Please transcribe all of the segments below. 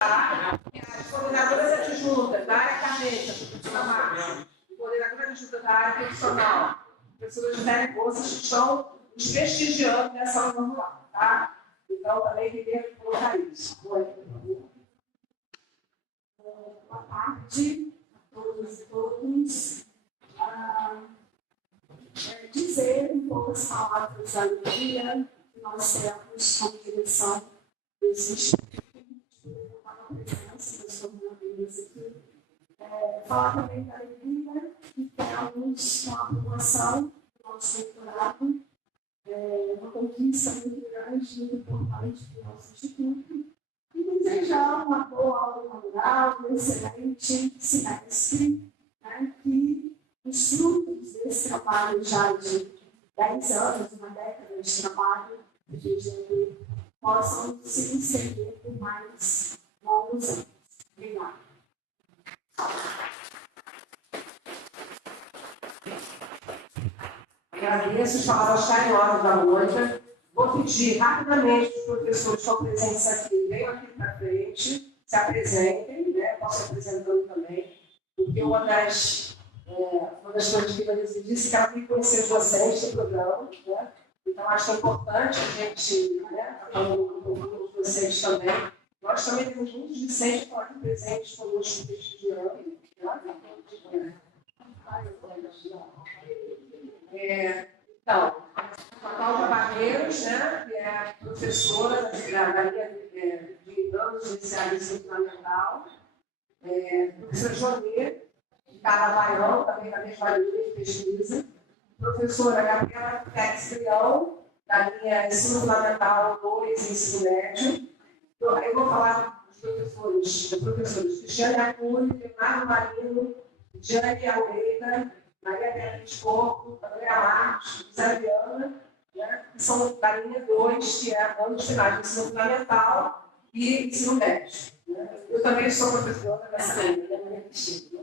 As coordenadoras adjuntas da área acadêmica, professora Márcia, coordenadora adjunta da área profissional, professora José Bolsas, que estão nos prestigiando nessa aula normal, tá? Então, também queria colocar isso. Boa tarde a todos e todas. Dizer em poucas palavras a alegria que nós temos como direção desse instituto, a presença das coordenadoras aqui. Falar também da alegria que temos com a aprovação do nosso doutorado, uma conquista muito grande, muito importante para o nosso instituto, e desejar uma boa aula inaugural, um excelente semestre, né, que os frutos desse trabalho já de 10 anos, uma década de trabalho, que possam se estender por mais longos anos. Obrigada. Agradeço as palavras carinhosas da Mônica. Vou pedir rapidamente que os professores que estão presentes aqui venham aqui para frente, se apresentem, né? Posso se apresentando também, porque uma das coisas que a Vanessa disse é que ela tem que conhecer os docentes do programa, né? Então, acho que é importante a gente, né, falando um pouco com os docentes também. Nós também temos muitos discentes que estão aqui presentes conosco prestigiando. Então, a Cláudia Barreiros, né, que é professora da linha de anos iniciais de ensino fundamental, professora Joanê, de Carnaval, também da mesma linha de pesquisa, professora Gabriela Tex Leão, da linha ensino fundamental 2 e ensino médio. Eu vou falar dos professores Cristiane Acuri, Leonardo Marino, Jane Almeida, Maria Beatriz Porto, Andréa Marques, José Viana, né, que são da linha 2, que é anos finais de ensino fundamental e ensino médio. Né? Eu também sou professora dessa linha, da Maria Cristina.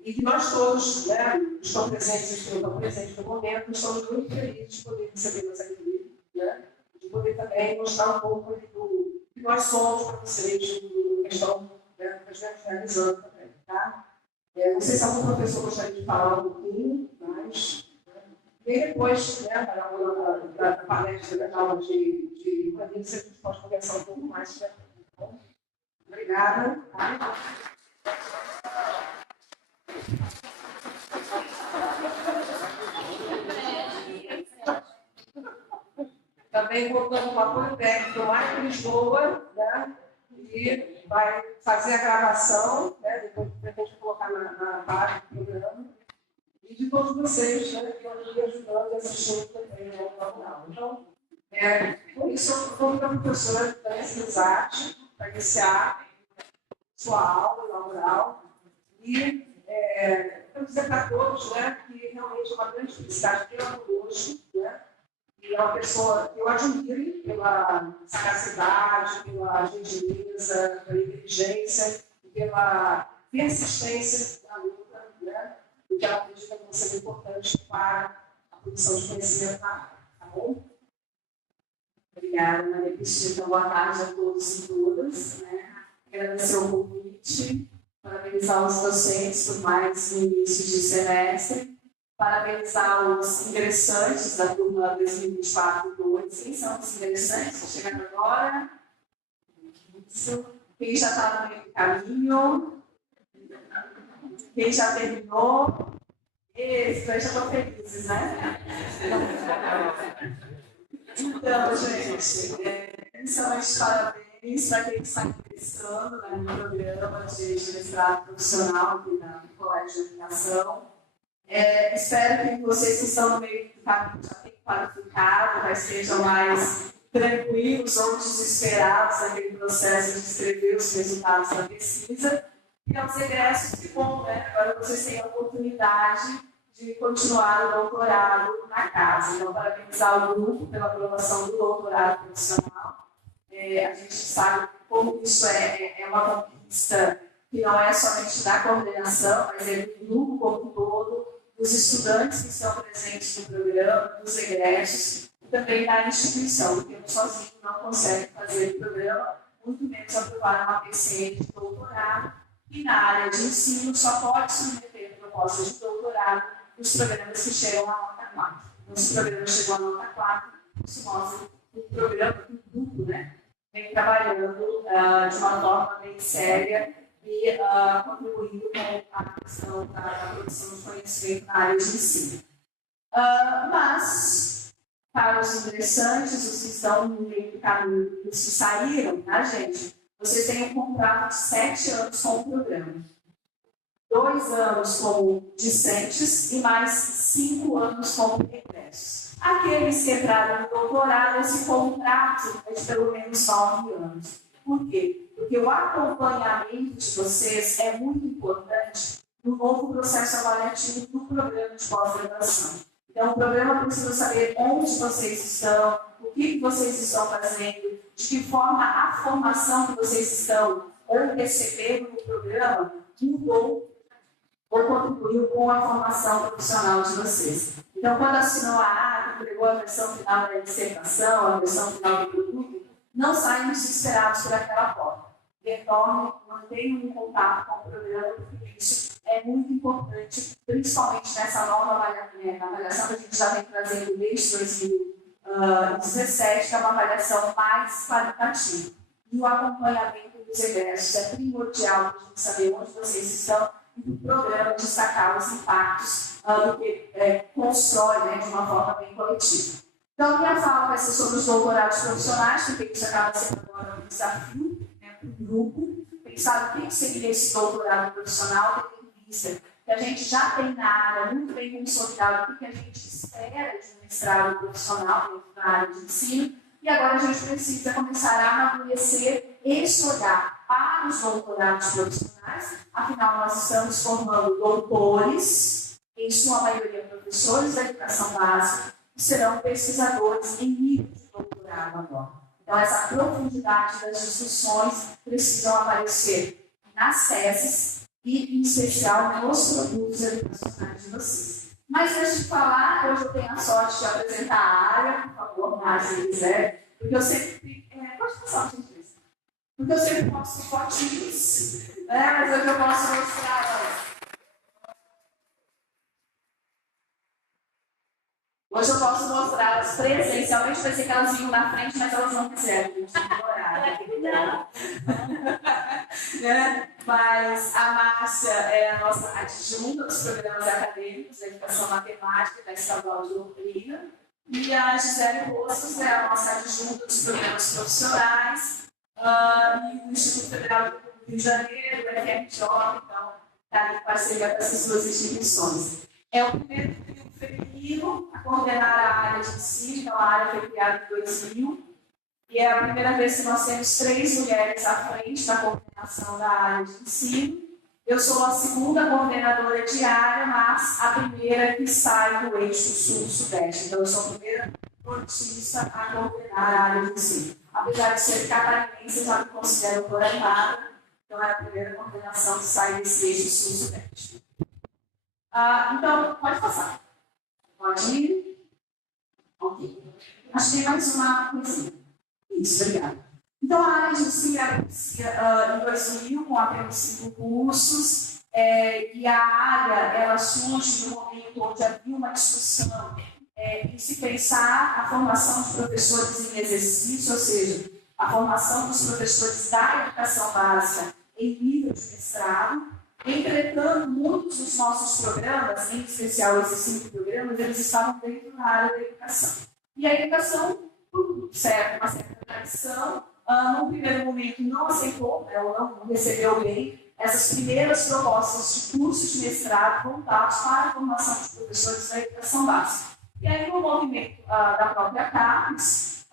E que nós todos, né, estão presentes, que estão presentes no momento, estamos muito felizes de poder recebê-los aqui, né, de poder também mostrar um pouco do que nós somos para vocês, na questão, né, que nós vamos realizando também. Tá? Não sei se algum professor gostaria de falar um pouquinho, mas. E aí depois, né, da palestra, da aula de urbanismo, a gente pode conversar um pouco mais. Bom, obrigada. Tá? Também voltando com o apoio técnico do Marco Lisboa, né, e vai fazer a gravação, né, depois a gente colocar na página do programa, e de todos vocês, né, que estão aqui ajudando e assistindo também ao canal. Então, por isso, eu convido a professora Vanessa Luzatti para iniciar sua aula inaugural. E quero dizer para todos, né, que realmente é uma grande felicidade tê-la conosco, né? E é uma pessoa que eu admiro pela sagacidade, pela gentileza, pela inteligência, pela persistência da luta, né? E que ela acredita que vai ser importante para a produção de conhecimento na área. Tá bom? Obrigada, Maria Cristina. Boa tarde a todos e todas. Né? Agradecer o convite, parabenizar os docentes por mais um início de semestre. Parabenizar os ingressantes da turma 2024-2. Quem são os ingressantes? Chegando agora. Isso. Quem já está no meio do caminho? Quem já terminou? Isso, já estão felizes, né? Então, gente, inicialmente parabéns para quem está ingressando no programa de mestrado profissional aqui no Colégio de Educação. Espero que vocês que estão no meio do caminho já tenham qualificado, mas sejam mais tranquilos ou desesperados naquele processo de escrever os resultados da pesquisa. E aos egressos, que bom, né? Agora vocês têm a oportunidade de continuar o doutorado na casa. Então, parabenizar o grupo pela aprovação do doutorado profissional. A gente sabe como isso é uma conquista que não é somente da coordenação, mas é do grupo como um todo, dos estudantes que estão presentes no programa, dos egressos, e também da instituição, porque um sozinho não consegue fazer o programa. muito menos aprovar uma PCM de doutorado, e na área de ensino só pode submeter propostas de doutorado os programas que chegam à nota 4. Então, se o programa chegou à nota 4, isso mostra que o programa, o grupo, né, vem trabalhando de uma forma bem séria e contribuindo com a questão da produção de conhecimento na área de ensino. Mas, para os ingressantes, os que estão no meio do caminho, os que saíram, tá, gente? Vocês têm um contrato de 7 anos com o programa. 2 anos como discentes e mais 5 anos como egressos. Aqueles que entraram no doutorado, esse contrato é de pelo menos 9 anos. Por quê? Porque o acompanhamento de vocês é muito importante no novo processo avaliativo do programa de pós-graduação. Então, o programa precisa saber onde vocês estão, o que vocês estão fazendo, de que forma a formação que vocês estão ou recebendo no programa mudou ou contribuiu com a formação profissional de vocês. Então, quando assinou a ata, entregou a versão final da dissertação, a versão final do produto, não saiam desesperados por aquela porta. Retornem, mantenham um contato com o programa, porque isso é muito importante, principalmente nessa nova avaliação que a gente já vem trazendo desde 2017, que é uma avaliação mais qualitativa. E o acompanhamento dos egressos é primordial para a gente saber onde vocês estão e do programa destacar os impactos do que constrói, né, de uma forma bem coletiva. Então, a minha fala vai ser sobre os doutorados profissionais, porque isso acaba sendo agora um desafio, né, para o grupo, pensar o que seria esse doutorado profissional, tendo em vista que a gente já tem na área muito bem consolidado o que a gente espera de um mestrado profissional dentro da área de ensino, e agora a gente precisa começar a amadurecer esse olhar para os doutorados profissionais, afinal nós estamos formando doutores, em sua maioria professores da educação básica, que serão pesquisadores em nível de doutorado agora. Então, essa profundidade das discussões precisam aparecer nas teses e, em especial, nos produtos educacionais de vocês. Mas, antes de falar, hoje eu tenho a sorte de apresentar a área, por favor, Márcia, se quiser, porque eu sempre... pode passar, gente. Porque eu sempre mostro fotinhos, né? Mas hoje eu posso mostrar... Hoje eu posso mostrá-las presencialmente, vai ser que elas vinham na frente, mas elas não quiseram, a gente tem horário. Né? Mas a Márcia é a nossa adjunta dos programas acadêmicos da educação matemática da Estadual de Londrina, e a Gisele Rostos é a nossa adjunta dos programas profissionais, e o Instituto Federal do Rio de Janeiro, o FRJ, então, está em parceria com essas duas instituições. É o primeiro trio feminino a coordenar a área de ensino, então a área foi criada em 2000, e é a primeira vez que nós temos 3 mulheres à frente da coordenação da área de ensino. Eu sou a segunda coordenadora de área, mas a primeira que sai do eixo sul-sudeste. Então, eu sou a primeira nortista a coordenar a área de ensino. Apesar de ser catarinense, eu já me considero coordenada, então é a primeira coordenação que sai desse eixo sul-sudeste. Então, pode passar. Pode ir. Ok. Acho que tem mais uma coisinha. Isso, obrigada. Então, a área de ensino inicia em 2000, com apenas 5 cursos, e a área ela surge no momento onde havia uma discussão em se pensar a formação de professores em exercício, ou seja, a formação dos professores da educação básica em nível de mestrado. Entretanto, muitos dos nossos programas, em especial esses 5 programas, eles estavam dentro da área da educação. E a educação, por certo, uma certa tradição, no primeiro momento não aceitou, ou não recebeu bem, essas primeiras propostas de curso de mestrado voltados para a formação de professores da educação básica. E aí, no movimento da própria CAPES,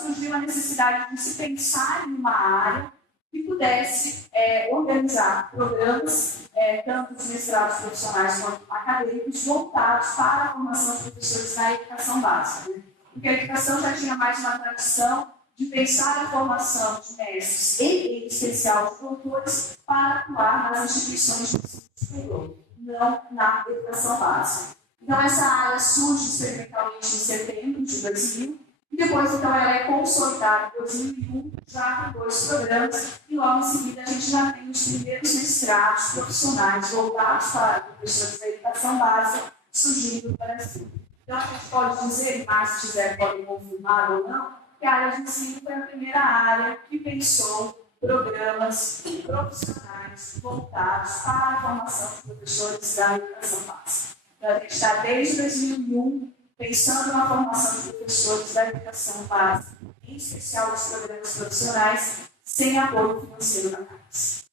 surgiu a necessidade de se pensar em uma área que pudesse organizar programas, tanto de mestrados profissionais quanto acadêmicos, voltados para a formação de professores na educação básica. Né? Porque a educação já tinha mais uma tradição de pensar a formação de mestres e, em especial, de doutores para atuar nas instituições de ensino superior, não na educação básica. Então, essa área surge experimentalmente em setembro de 2000, E depois, então, ela é consolidada em 2001, já com 2 programas, e logo em seguida a gente já tem os primeiros mestrados profissionais voltados para professores da educação básica surgindo no Brasil. Então, a gente pode dizer, mas se quiser podem confirmar ou não, que a área de ensino foi a primeira área que pensou programas profissionais voltados para a formação de professores da educação básica. Então, a gente está desde 2001 pensando na formação de professores da educação básica, em especial dos programas profissionais, sem apoio financeiro da CAPES.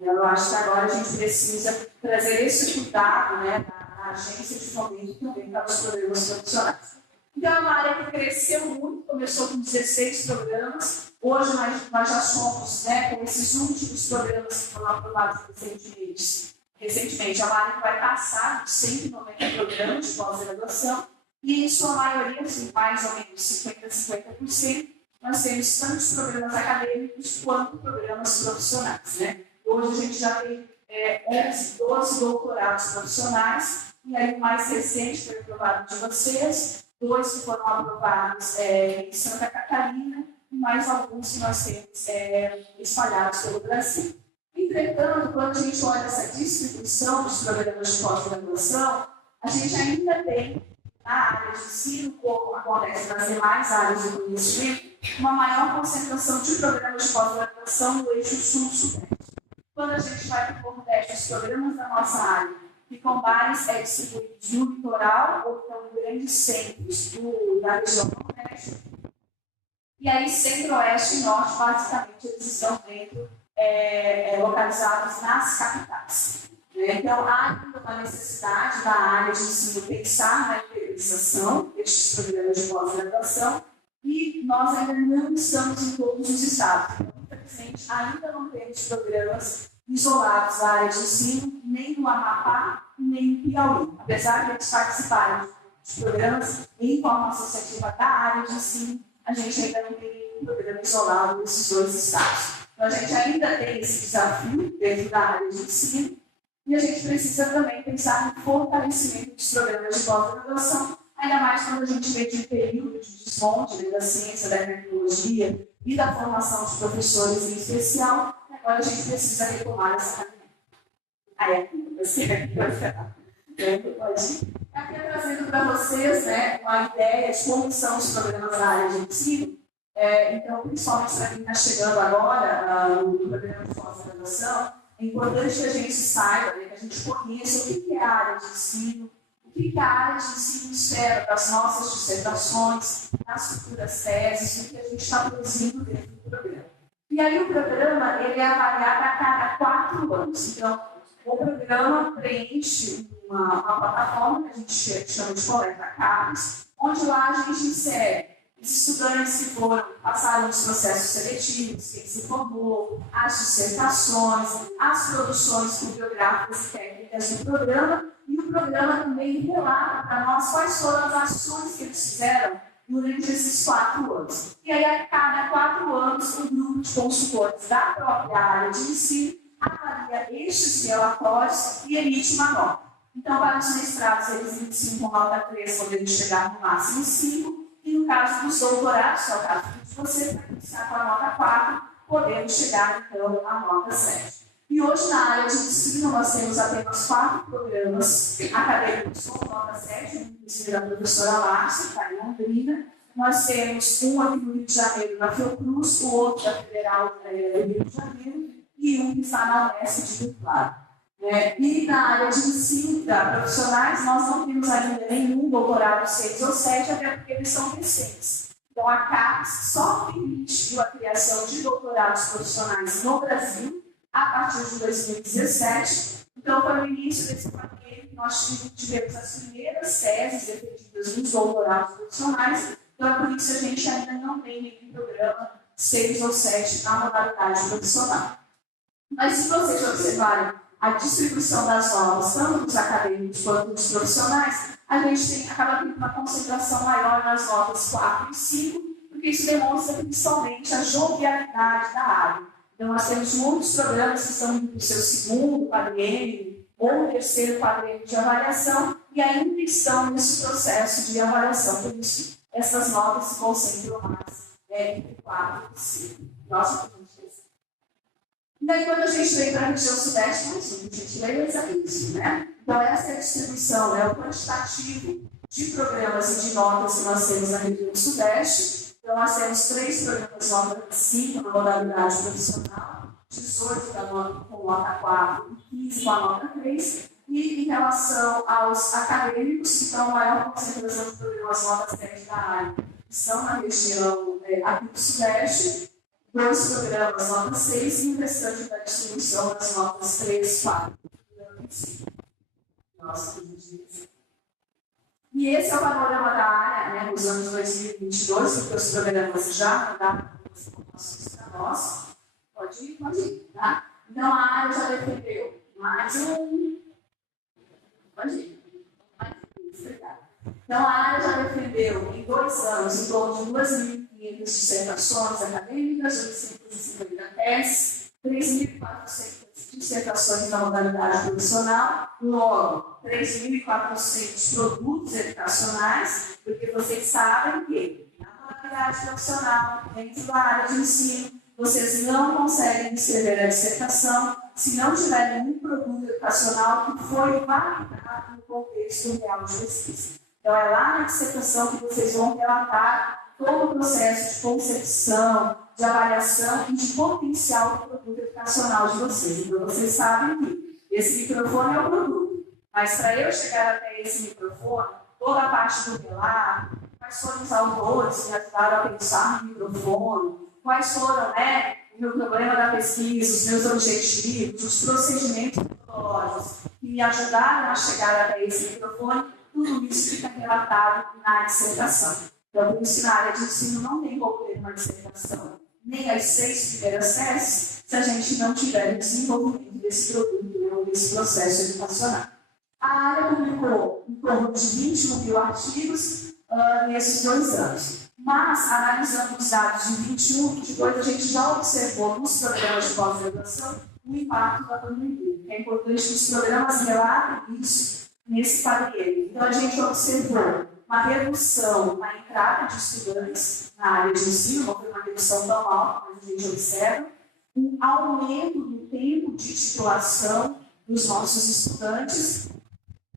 Eu acho que agora a gente precisa trazer esse cuidado, né, da agência de fomento também para os programas profissionais. Então, é uma área que cresceu muito, começou com 16 programas, hoje nós já somos, né, com esses últimos programas que foram aprovados recentemente, é uma área que vai passar de 190 programas de pós-graduação, e em sua maioria, assim, mais ou menos 50%, nós temos tantos programas acadêmicos quanto programas profissionais, né? Hoje a gente já tem 11, 12 doutorados profissionais, e aí o mais recente foi aprovado de vocês, 2 que foram aprovados em Santa Catarina, e mais alguns que nós temos espalhados pelo Brasil. Entretanto, quando a gente olha essa distribuição dos programas de pós-graduação, a gente ainda tem, na área de ensino, como acontece nas demais áreas de conhecimento, uma maior concentração de programas de pós-graduação no eixo sul-sudeste. Quando a gente vai para o Nordeste, os programas da nossa área ficam mais distribuídos no litoral ou então em grandes centros da região Nordeste. E aí, Centro-Oeste e Norte, basicamente, eles estão dentro, localizados nas capitais. Então, há ainda uma necessidade da área de ensino pensar na interiorização destes programas de pós-graduação e nós ainda não estamos em todos os estados. Então, infelizmente, ainda não temos programas isolados da área de ensino, nem no Amapá, nem no Piauí. Apesar de eles participarem dos programas em forma associativa da área de ensino, a gente ainda não tem nenhum programa isolado nesses 2 estados. Então, a gente ainda tem esse desafio dentro da área de ensino, e a gente precisa também pensar no fortalecimento dos programas de pós-graduação, ainda mais quando a gente vem de um período de desmonte, né, da ciência, da tecnologia e da formação dos professores em especial. Agora a gente precisa retomar essa caminhada. Aqui trazendo para vocês, né, uma ideia de como são os programas da área de ensino. Então, principalmente para quem está chegando agora no programa de pós-graduação, é importante que a gente saiba, né, que a gente conheça o que é a área de ensino, o que a área de ensino espera das nossas dissertações, das futuras teses, o que a gente está produzindo dentro do programa. E aí o programa ele é avaliado a cada 4 anos. Então, o programa preenche uma plataforma que a gente chama de coleta CAPES, onde lá a gente insere os estudantes que passaram os processos seletivos, quem se formou, as dissertações, as produções bibliográficas e técnicas do programa, e o programa também relata para nós quais foram as ações que eles fizeram durante esses 4 anos. E aí, a cada 4 anos, um grupo de consultores da própria área de ensino avalia estes relatórios e emite uma nota. Então, para os mestrados, eles emitem com nota 3, podendo chegar no máximo 5, e no caso dos doutorados, que é o caso de você, vai iniciar com a nota 4, podendo chegar, então, à nota 7. E hoje, na área de ensino, nós temos apenas 4 programas acadêmicos com nota 7, inclusive da professora Márcia, que está em Londrina. Nós temos um aqui no Rio de Janeiro, na Fiocruz, o outro da Federal do Rio de Janeiro, e um que está na Unesp de Rio Claro. E na área de ensino da profissionais, nós não temos ainda nenhum doutorado 6 ou 7, até porque eles são recentes. Então, a CAPES só permitiu a criação de doutorados profissionais no Brasil a partir de 2017. Então, foi no início desse paquete que nós tivemos as primeiras teses defendidas nos doutorados profissionais. Então, é por isso que a gente ainda não tem nenhum programa 6 ou 7 na modalidade profissional. Mas, se vocês observarem a distribuição das notas, tanto dos acadêmicos quanto dos profissionais, a gente acaba tendo uma concentração maior nas notas 4 e 5, porque isso demonstra principalmente a jovialidade da área. Então, nós temos muitos programas que estão no seu 2º quadriênio ou 3º quadriênio de avaliação e ainda estão nesse processo de avaliação. Por isso, essas notas se concentram mais entre 4 e 5. Nossa, que gente fez. E daí, quando a gente veio para a região sudeste, mais um, a gente veio a isso, né? Então, essa é a distribuição, né, o quantitativo de programas e de notas que nós temos na região sudeste. Então, nós temos 3 programas nota 5 na modalidade profissional, 18 com nota 4 e 15 com a nota 3. E em relação aos acadêmicos, que estão a maior concentração de programas nota 7 da área, que são na região aqui do sudeste, 2 programas nota 6 e o restante da distribuição das notas 3, 4 e 5. Nossa, que dias. E esse é o panorama da área, né, nos anos 2022, porque os programas já mandaram as informações para nós. Pode ir, tá? Então, a área já defendeu mais um. Pode ir. Obrigada. Então, a área já defendeu, em 2 anos, em torno de 2.500 dissertações acadêmicas, 850 teses, 3.400 dissertações na modalidade profissional, logo, 3.400 produtos educacionais, porque vocês sabem que na modalidade profissional, dentro da área de ensino, vocês não conseguem escrever a dissertação se não tiver nenhum produto educacional que foi validado no contexto real de pesquisa. Então, é lá na dissertação que vocês vão relatar todo o processo de concepção, de avaliação e de potencial do produto educacional de vocês. Então, vocês sabem que esse microfone é o produto, mas para eu chegar até esse microfone, toda a parte do relato, quais foram os autores que me ajudaram a pensar no microfone, quais foram, né, o meu problema da pesquisa, os meus objetivos, os procedimentos metodológicos que me ajudaram a chegar até esse microfone, tudo isso fica relatado na dissertação. Então, por isso, na área de ensino não tem como ter uma dissertação, nem as 6 primeiras teses, se a gente não tiver o desenvolvimento desse produto, ou desse processo educacional. A área publicou em torno de 21.000 artigos nesses 2 anos. Mas, analisando os dados de 21, 22, a gente já observou nos programas de pós-graduação o impacto da pandemia. É importante que os programas relatem isso nesse quadrilho. Então, a gente observou uma redução na entrada de estudantes na área de ensino, não foi uma redução tão alta, mas a gente observa um aumento do tempo de titulação dos nossos estudantes,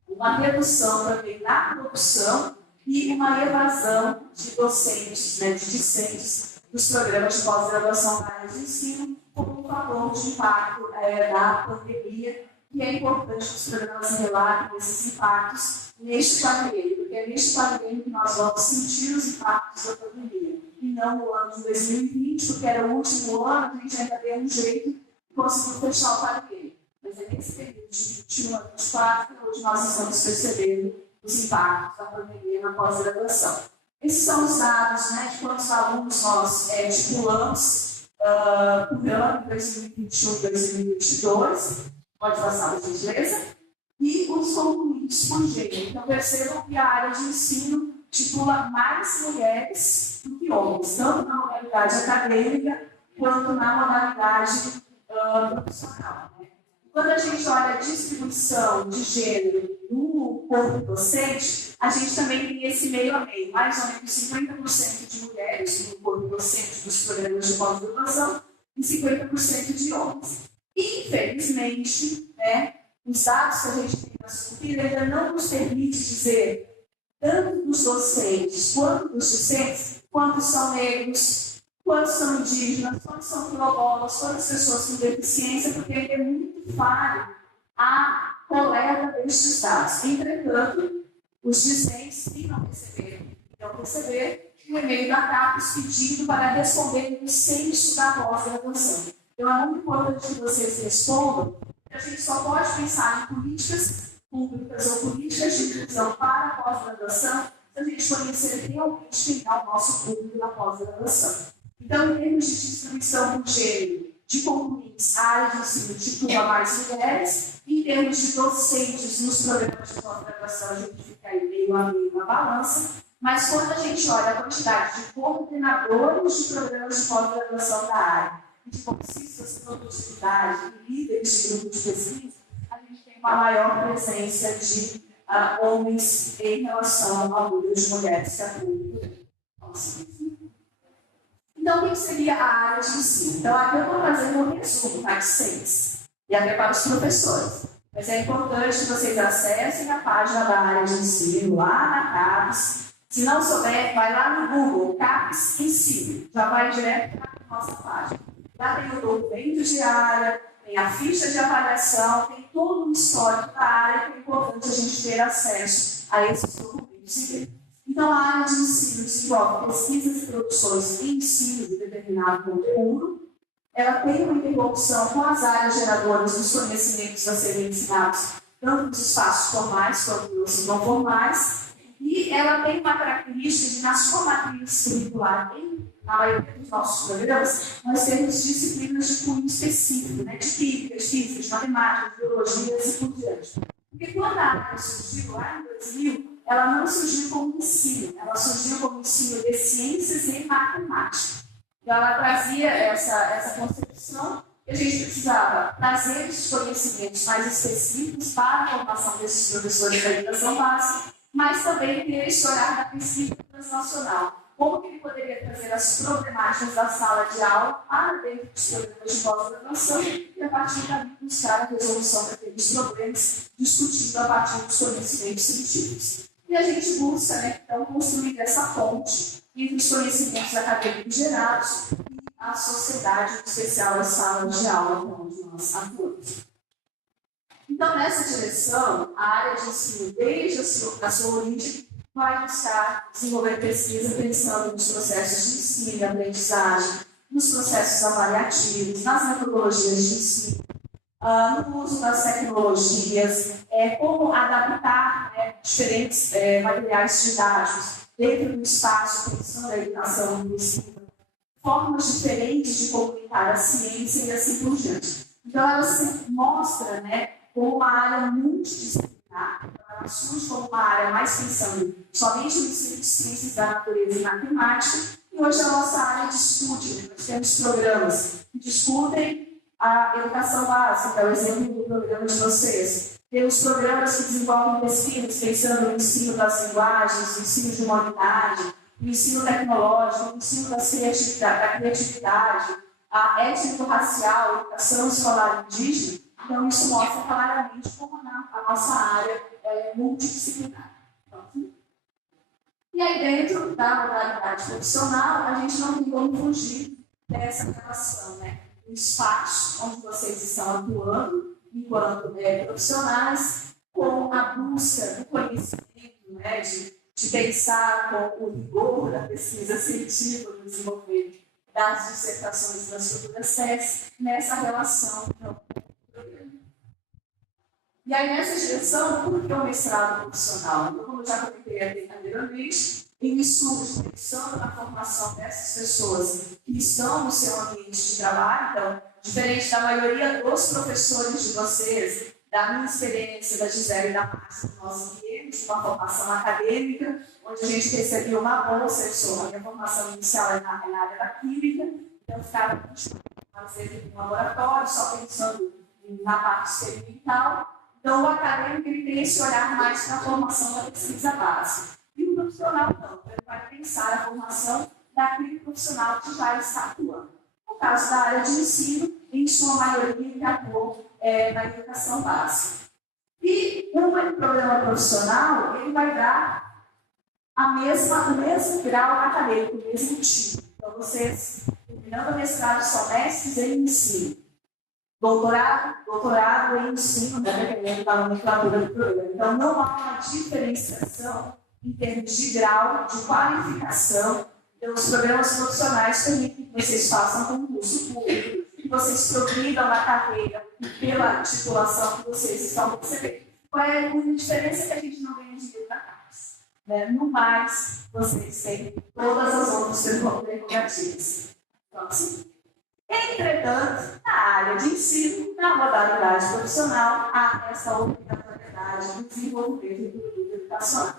uma redução também na produção e uma evasão de docentes, né, de discentes dos programas de pós-graduação na área de ensino, como um fator de impacto da pandemia, que é importante que os programas relatem esses impactos neste quadrilho, porque é neste quadrilho que nós vamos sentir os impactos da pandemia, e não no ano de 2020, porque era o último ano, a gente ainda deu um jeito de conseguir fechar o quadrilho. Mas é nesse período de 21 a 24 onde nós estamos percebendo os impactos da pandemia na pós-graduação. Esses são os dados, né, de quantos alunos nós titulamos por ano em 2021 e 2022. Pode passar, por gentileza. E os concluídos por gênero. Então, percebam que a área de ensino titula mais mulheres do que homens, tanto na modalidade acadêmica quanto na modalidade profissional. Né? Quando a gente olha a distribuição de gênero no corpo docente, a gente também tem esse meio a meio, mais ou menos 50% de mulheres no corpo docente dos programas de pós-graduação e 50% de homens. Infelizmente, né, os dados que a gente tem para discutir ainda não nos permite dizer, tanto dos docentes quanto dos discentes, quantos são negros, quantos são indígenas, quantos são quilombolas, quantas pessoas com deficiência, porque ainda é muito falho a coleta destes dados. Entretanto, os discentes que não receberam, irão receber um e-mail da CAPES pedindo para responder no censo da pós-graduação. Então, é muito importante que vocês respondam, porque a gente só pode pensar em políticas públicas ou políticas de inclusão para a pós-graduação se a gente conhecer realmente quem é o nosso público na pós-graduação. Então, em termos de distribuição por gênero, de concluintes, a área de ensino titula mais mulheres, em termos de docentes nos programas de pós-graduação, a gente fica aí meio a meio na balança, mas quando a gente olha a quantidade de coordenadores de programas de pós-graduação da área, de bolsistas de produtividade e líderes de grupo de pesquisa, a gente tem uma maior presença de homens em relação ao número de mulheres que atuam. Então, o que seria a área de ensino? Então, aqui eu estou fazendo um resumo, tá? De 6, e até para os professores. Mas é importante que vocês acessem a página da área de ensino lá na CAPES. Se não souber, vai lá no Google, CAPES Ensino. Já vai direto para a nossa página. Lá tem o documento de área, tem a ficha de avaliação, tem todo o histórico da área, que é importante a gente ter acesso a esses documentos. Então, a área de ensino desenvolve pesquisas e produções em ensino de determinado conteúdo. Ela tem uma interlocução com as áreas geradoras dos conhecimentos a serem ensinados, tanto nos espaços formais quanto nos não formais. E ela tem uma característica de, na sua matriz curricular, na maioria dos nossos programas, nós temos disciplinas de cunho específico, né, de química, de física, de matemática, de biologia e assim por diante. Porque quando a área surgiu lá em 2000, ela não surgiu como ensino, ela surgiu como ensino de ciências e matemática. Então, ela trazia essa concepção que a gente precisava trazer esses conhecimentos mais específicos para a formação desses professores da educação básica, mas também ter esse olhar da pesquisa transnacional. Como que ele poderia trazer as problemáticas da sala de aula para dentro dos programas de pós-graduação e, a partir daí, buscar a resolução daqueles problemas, discutindo a partir dos conhecimentos científicos. E a gente busca, né, então, construir essa ponte entre os conhecimentos acadêmicos gerados e a sociedade, em especial as salas de aula onde nós atuamos. Então, nessa direção, a área de ensino, desde a sua origem, vai buscar desenvolver pesquisa pensando nos processos de ensino e aprendizagem, nos processos avaliativos, nas metodologias de ensino, no uso das tecnologias, como adaptar, né, diferentes materiais didáticos dentro do espaço, pensando a educação e o ensino, formas diferentes de comunicar a ciência e assim por diante. Então, ela se mostra, né, como uma área multidisciplinar, ela surge como uma área mais pensando somente no ensino de ciências da natureza e matemática, e hoje a nossa área de estudo, nós temos programas que discutem a educação básica, o exemplo do programa de vocês. Temos programas que desenvolvem pesquisas pensando no ensino das linguagens, no ensino de humanidade, no ensino tecnológico, no ensino da criatividade, a étnico-racial, a educação escolar indígena. Então, isso mostra claramente como a nossa área é multidisciplinar. E aí, dentro da modalidade profissional, a gente não tem como fugir dessa relação, né? O espaço onde vocês estão atuando, enquanto profissionais, com a busca do conhecimento, né? De pensar com o rigor da pesquisa científica, do desenvolvimento das dissertações das futuras teses, nessa relação, então, e aí, nessa direção, por que o mestrado profissional? Então, como eu já comentei anteriormente, ele surge pensando na formação dessas pessoas que estão no seu ambiente de trabalho. Então, diferente da maioria dos professores de vocês, da minha experiência, da Gisele e da Márcia, nós viemos uma formação acadêmica, onde a gente recebia uma bolsa. A minha formação inicial é na área da química, então ficava fazendo um laboratório, só pensando na parte experimental. Então, o acadêmico ele tem esse olhar mais para a formação da pesquisa básica. E o profissional não, ele vai pensar a formação daquele profissional que vai estar atuando. No caso da área de ensino, em sua maioria, que atuou na educação básica. E um programa profissional, ele vai dar o mesmo grau acadêmico, o mesmo tipo. Então, vocês, terminando o mestrado, são mestres em ensino. Doutorado em ensino, dependendo da nomenclatura do programa. Então, não há uma diferenciação em termos de grau, de qualificação. Então, os programas profissionais permitem que vocês façam concurso público, que vocês progridam na carreira pela titulação que vocês estão recebendo. Qual é a diferença? Que a gente não ganha dinheiro da casa. Né? No mais, vocês têm todas as outras prerrogativas. Então, assim, entretanto, na área de ensino, na modalidade profissional, há essa obrigatoriedade do desenvolvimento do produto educacional.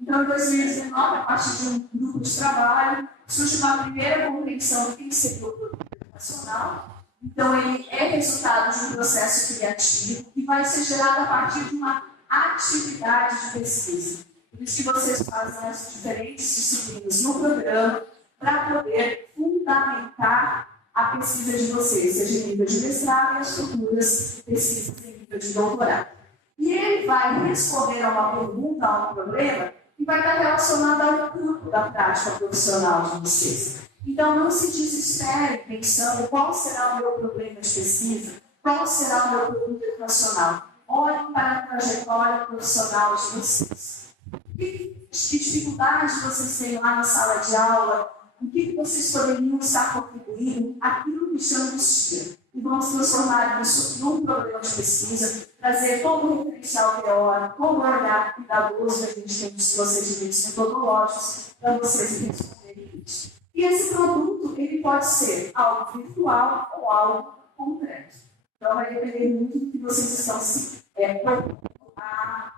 Então, em 2019, a partir de um grupo de trabalho, surge uma primeira compreensão do que seria o produto educacional. Então, ele é resultado de um processo criativo que vai ser gerado a partir de uma atividade de pesquisa. Por isso que vocês fazem as diferentes disciplinas no programa para poder fundamentar a pesquisa de vocês, seja em nível de mestrado e as futuras pesquisas em nível de doutorado. E ele vai responder a uma pergunta, a um problema, que vai estar relacionado ao campo da prática profissional de vocês. Então, não se desespere pensando qual será o meu problema de pesquisa, qual será o meu produto educacional. Olhem para a trajetória profissional de vocês. Que dificuldade vocês têm lá na sala de aula? O que vocês poderiam estar contribuindo? Aquilo que te angustia. E vamos transformar isso num problema de pesquisa, trazer todo o referencial teórico, todo o olhar cuidadoso que a gente tem dos procedimentos metodológicos para vocês responderem isso. E esse produto ele pode ser algo virtual ou algo concreto. Então, vai depender muito do que vocês estão se propondo a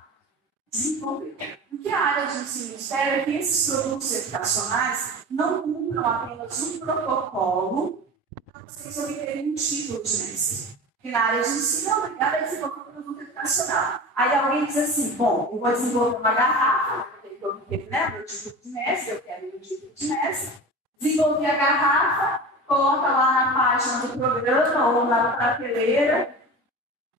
desenvolver. O que a área de ensino espera é que esses produtos educacionais não cumpram apenas um protocolo para vocês obterem um título de mestre. Porque na área de ensino é obrigado a desenvolver um produto educacional. Aí alguém diz assim, bom, eu vou desenvolver uma garrafa, porque eu obter meu título de mestre, eu quero meu título de mestre. Desenvolvi a garrafa, coloca lá na página do programa ou na prateleira.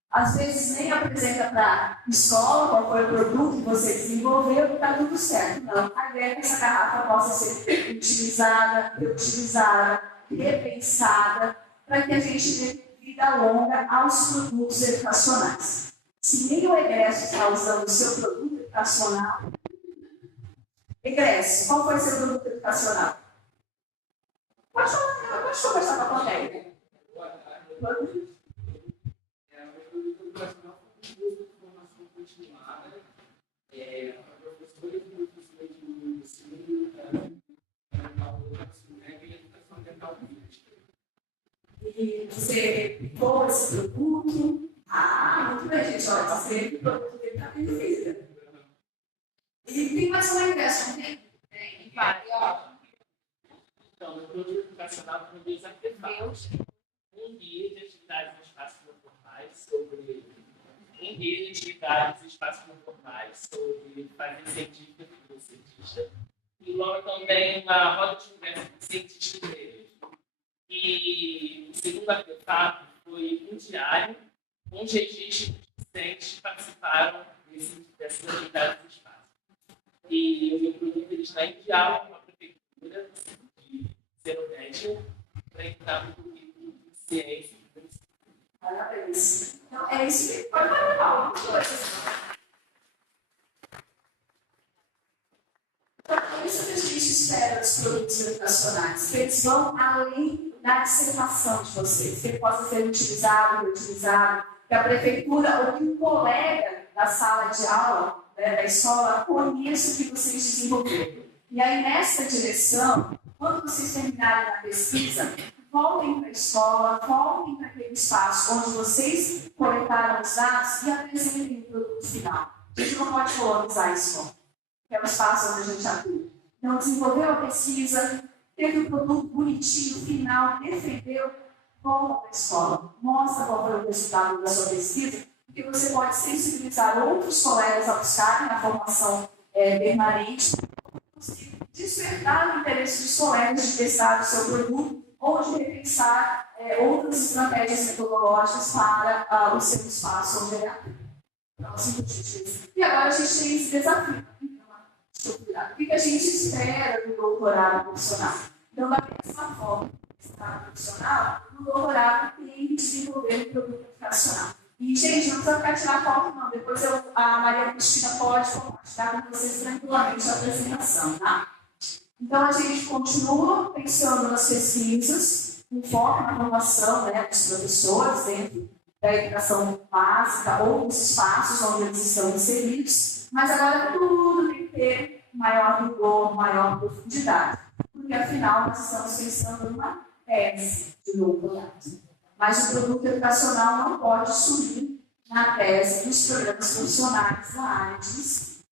Às vezes nem apresenta para a escola qual foi o produto que você desenvolveu e está tudo certo. Não, a ideia é que essa garrafa possa ser utilizada, reutilizada, repensada, para que a gente dê vida longa aos produtos educacionais. Se nem o egresso está usando o seu produto educacional, egresso, qual foi o seu produto educacional? Pode conversar com a plateia. E você picou esse produto. Muito bem, gente. Olha, você o produto dele está bem feito. E tem mais uma ingresso, não tem? Tem, vai. Então, no produto educacional, tem dois artefatos. Um guia de atividades em espaços não formais sobre fazer científica do cientista. E logo também uma roda de conversa com cientistas negros. E o segundo artefato foi um diário, com os registros de docentes que participaram dessas atividades do espaço. E o meu produto ele está em diálogo com a prefeitura de Serodésia para entrar no currículo de ciência. Parabéns. Então, é isso que pode falar. Então, é isso que a gente espera dos produtos educacionais, que eles vão além da dissertação de vocês, que ele possa ser utilizado, reutilizado, que a prefeitura ou que um colega da sala de aula, da escola, conheça o que vocês desenvolveram. E aí, nessa direção, quando vocês terminarem a pesquisa, voltem para a escola, voltem para aquele espaço onde vocês coletaram os dados e apresentem o produto final. A gente não pode colonizar a escola, que é o espaço onde a gente atua. Então, desenvolveu a pesquisa, teve o produto bonitinho, final, defendeu, volta para a escola. Mostra qual foi o resultado da sua pesquisa, porque você pode sensibilizar outros colegas a buscarem a formação permanente, despertar o interesse dos colegas de testar o seu produto ou de repensar outras estratégias metodológicas para o seu espaço onde ele atua. E agora a gente tem esse desafio. O que a gente espera do doutorado profissional? Então, da mesma forma que o doutorado profissional, o doutorado tem que desenvolver um produto educacional. E, gente, não precisa ficar tirando foto, não. Depois a Maria Cristina pode compartilhar com vocês tranquilamente a apresentação, tá? Então, a gente continua pensando nas pesquisas, com foco na formação dos professores dentro da educação básica ou dos espaços onde eles estão inseridos, mas agora tudo tem que ter maior rigor, maior profundidade, porque afinal nós estamos pensando numa tese de doutorado. Mas o produto educacional não pode subir na tese dos programas profissionais da área de ensino,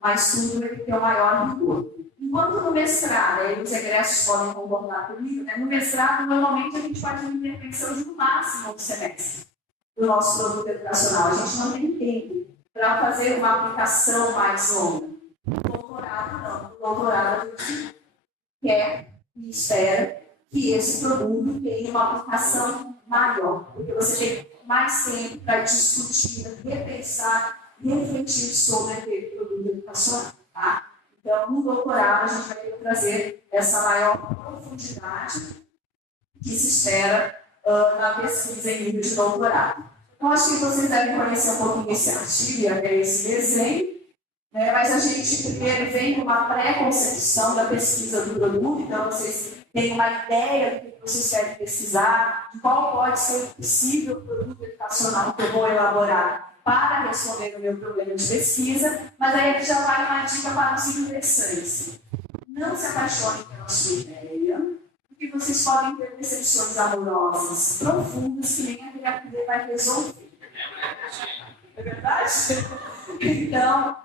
mas tudo tem que ter o maior rigor. Enquanto no mestrado, aí os egressos podem concordar comigo, no mestrado normalmente a gente faz uma intervenção de no máximo um semestre do nosso produto educacional. A gente não tem tempo para fazer uma aplicação mais longa. doutorado, a gente quer e espera que esse produto tenha uma aplicação maior, porque você tem mais tempo para discutir, repensar e refletir sobre aquele produto educacional. Tá? Então, no doutorado, a gente vai ter que trazer essa maior profundidade que se espera na pesquisa em nível de doutorado. Então, acho que vocês devem conhecer um pouquinho esse artigo e até esse desenho, né? Mas a gente primeiro vem com uma pré-concepção da pesquisa do produto, então vocês têm uma ideia do que vocês querem pesquisar, de qual pode ser o possível produto educacional que eu vou elaborar para responder o meu problema de pesquisa, mas aí aqui já vai uma dica para os interessantes. Não se apaixonem pela sua ideia, porque vocês podem ter decepções amorosas profundas que nem a terapia vai resolver. É verdade? Então,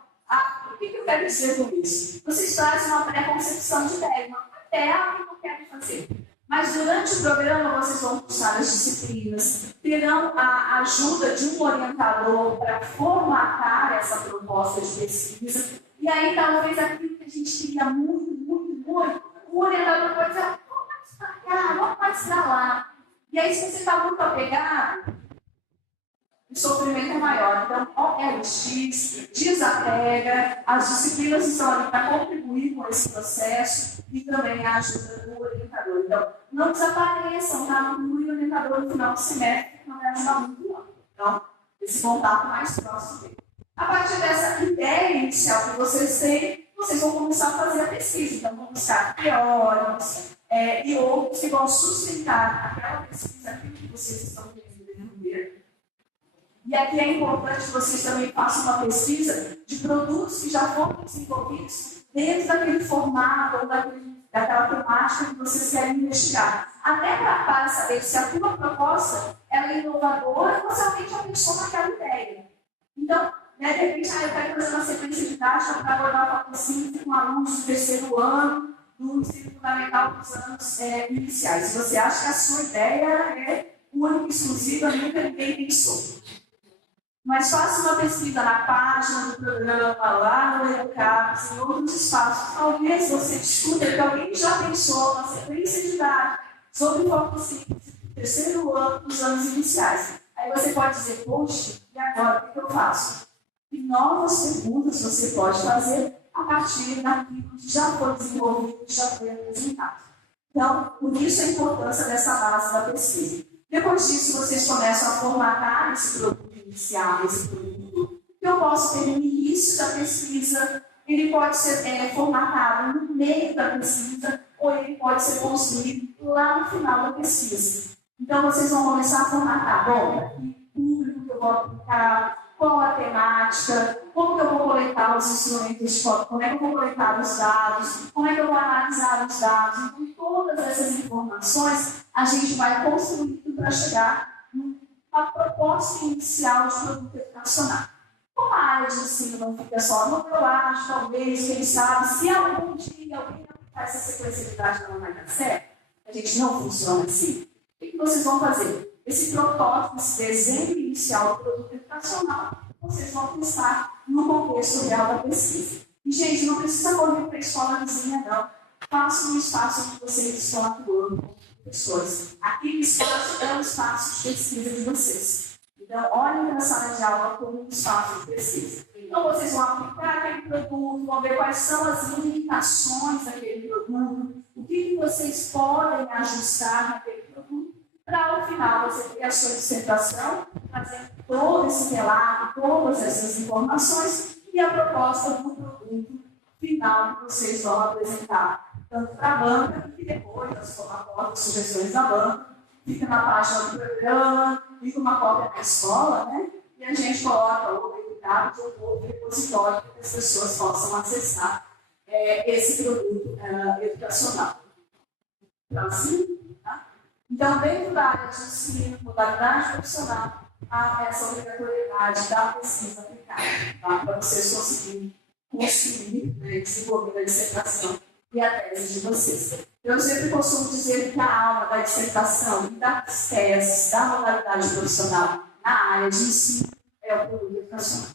o que eu quero dizer com isso? Vocês fazem uma pré-concepção de ideia, uma ideia que eu quero fazer. Mas durante o programa vocês vão cursar as disciplinas, terão a ajuda de um orientador para formatar essa proposta de pesquisa. E aí, talvez aquilo que a gente queria muito, o orientador pode dizer, vamos mais para cá, vamos mais para lá. E aí, se você está muito apegado, o sofrimento é maior. Então, OLX, desapega, as disciplinas estão ali para contribuir com esse processo e também a ajuda do orientador. Então, não desapareçam, tá? Não o orientador no final do semestre, que não vai ajudar muito, não. Então, esse contato mais próximo dele. A partir dessa ideia inicial que vocês têm, vocês vão começar a fazer a pesquisa. Então, vão buscar teóricos e outros que vão sustentar aquela pesquisa que vocês estão querendo desenvolver. E aqui é importante que vocês também façam uma pesquisa de produtos que já foram desenvolvidos dentro daquele formato ou daquela temática que vocês querem investigar. Até para saber se a tua proposta é inovadora ou se alguém já pensou naquela ideia. Então, de repente, eu quero fazer uma sequência didática para abordar o patrocínio com alunos do terceiro ano, do ensino fundamental dos anos iniciais. Se você acha que a sua ideia é única e exclusiva, nunca ninguém pensou. Mas faça uma pesquisa na página do programa, lá no Educados, em outros espaços. Talvez você discuta que alguém já pensou uma sequência didática sobre o patrocínio do terceiro ano dos anos iniciais. Aí você pode dizer, poxa, e agora o que eu faço? E novas perguntas você pode fazer a partir daquilo que já foi desenvolvido, que já foi apresentado. Então, por isso a importância dessa base da pesquisa. Depois disso, vocês começam a formatar esse produto inicial, esse produto, que eu posso ter no início da pesquisa, ele pode ser formatado no meio da pesquisa, ou ele pode ser construído lá no final da pesquisa. Então, vocês vão começar a formatar, bom, que público que eu vou aplicar, qual a temática, como que eu vou coletar os instrumentos de foto, como é que eu vou coletar os dados, como é que eu vou analisar os dados. Então, todas essas informações a gente vai construindo para chegar numa proposta inicial de produto educacional. Como a área de ensino não fica só no eu acho, talvez, quem sabe, se algum dia alguém aplicar essa sequência didática não vai dar certo, a gente não funciona assim. O que vocês vão fazer? Esse protótipo, esse desenho inicial do produto educacional, vocês vão testar no contexto real da pesquisa. E, gente, não precisa correr para a escola vizinha, não. Faça um espaço onde vocês estão atuando com pessoas. Aquele espaço é o espaço de pesquisa de vocês. Então, olhem para a sala de aula como um espaço de pesquisa. Então, vocês vão aplicar aquele produto, vão ver quais são as limitações daquele produto, o que vocês podem ajustar naquele produto, para, ao final, você ter a sua dissertação, fazer todo esse relato, todas essas informações e a proposta do produto final que vocês vão apresentar, tanto para a banca, e depois as formatórias, sugestões da banca, fica na página do programa, fica uma cópia na escola, né? E a gente coloca o deputado ou outro repositório para que as pessoas possam acessar esse produto educacional. Próximo. Então, dentro da área de ensino, modalidade profissional, há essa obrigatoriedade da pesquisa aplicada, tá? Para vocês conseguirem construir, desenvolver a dissertação e a tese de vocês. Eu sempre costumo dizer que a aula da dissertação e das teses da modalidade profissional na área de ensino é o produto educacional.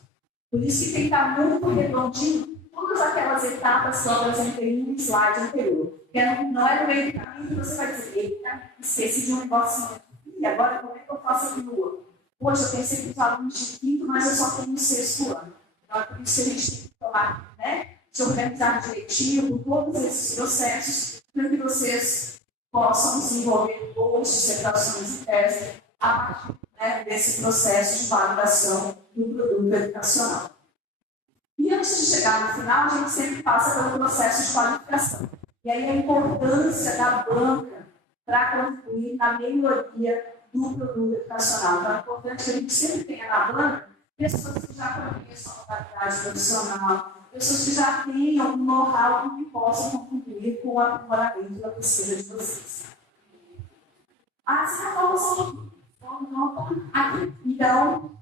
Por isso que tem que estar muito redondinho tudo todas aquelas etapas que eu apresentei no slide anterior. Porque não é no meio do caminho que você vai dizer, eita, esqueci de um negocinho. E agora como é que eu faço aqui no outro? Poxa, eu pensei que os alunos de quinto, mas eu só tenho o sexto ano. Então é por isso que a gente tem que tomar, né? Se organizar direitinho por todos esses processos, para que vocês possam desenvolver boas dissertações e tese a partir, né, desse processo de validação do produto educacional. E antes de chegar no final, a gente sempre passa pelo processo de qualificação. E aí a importância da banca para contribuir na melhoria do produto educacional. Então é importante que a gente sempre tenha na banca pessoas que já conheçam a modalidade profissional, pessoas que já tenham um know-how que possam contribuir com o aprimoramento da pesquisa de vocês. As informações aqui. Então,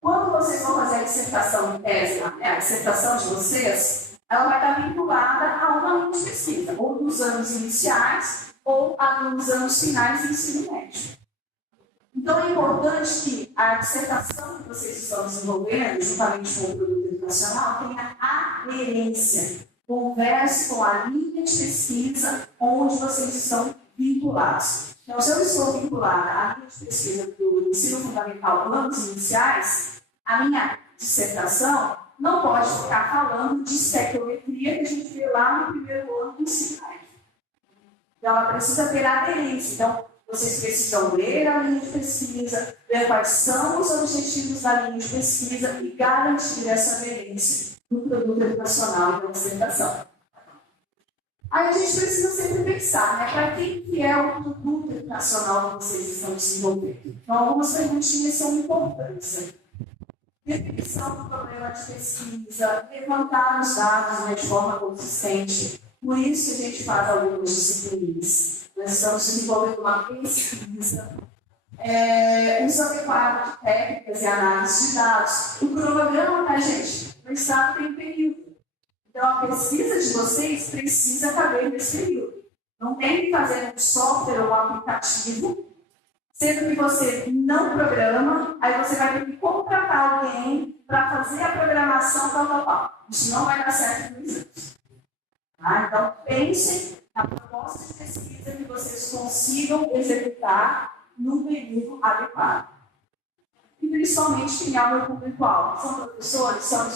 quando vocês vão fazer a dissertação de tese, a dissertação de vocês, ela vai estar vinculada a uma linha de pesquisa, ou dos anos iniciais, ou nos anos finais do ensino médio. Então, é importante que a dissertação que vocês estão desenvolvendo, juntamente com o produto educacional, tenha aderência. Converse com a linha de pesquisa onde vocês estão vinculados. Então, se eu estou vinculada à linha de pesquisa do ensino fundamental anos iniciais, a minha dissertação não pode ficar falando de estequiometria que a gente vê lá no primeiro ano do ensino médio. Então, ela precisa ter aderência. Então, vocês precisam ler a linha de pesquisa, ver quais são os objetivos da linha de pesquisa e garantir essa aderência do produto educacional e da dissertação. Aí a gente precisa sempre pensar, né, para quem que é o produto educacional que vocês estão desenvolvendo. Então, algumas perguntinhas são importantes. Definição do problema de pesquisa, levantar os dados, né, de forma consistente. Por isso que a gente faz algumas disciplinas. Nós estamos desenvolvendo uma pesquisa, uso adequado de técnicas e análise de dados. O cronograma, né, gente? O Estado tem período. Então, a pesquisa de vocês precisa caber nesse período. Não tem que fazer um software ou um aplicativo, sendo que você não programa, aí você vai ter que contratar alguém para fazer a programação tal. Isso não vai dar certo no exame. Tá? Então, pensem na proposta de pesquisa que vocês consigam executar no período adequado. E principalmente quem é o meu público-alvo. São professores, são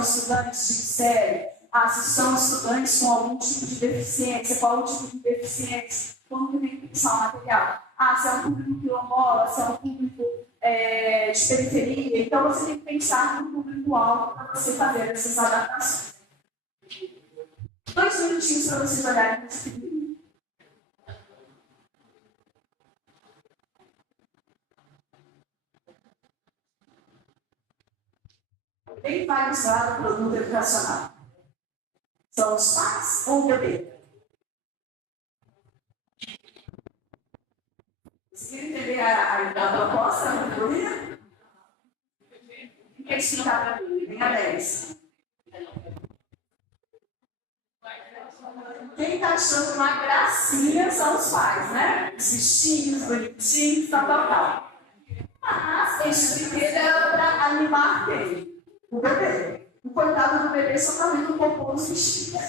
estudantes de série, se são estudantes com algum tipo de deficiência, qual o tipo de deficiência, como que tem que pensar o material. Se é um público quilombola, se é um público de periferia, então você tem que pensar no público-alvo para você fazer essas adaptações. 2 minutinhos para vocês olharem esse vídeo. Quem vai usar o produto educacional? São os pais ou o bebê? Conseguiram entender a proposta da teoria? O que é explicar para mim? Vem a 10. Quem está achando uma gracinha são os pais, né? Os bichinhos, bonitinhos, tal. Mas esse brinquedo é para animar quem? O bebê. O coitado do bebê só está vendo o popô dos bichinhos.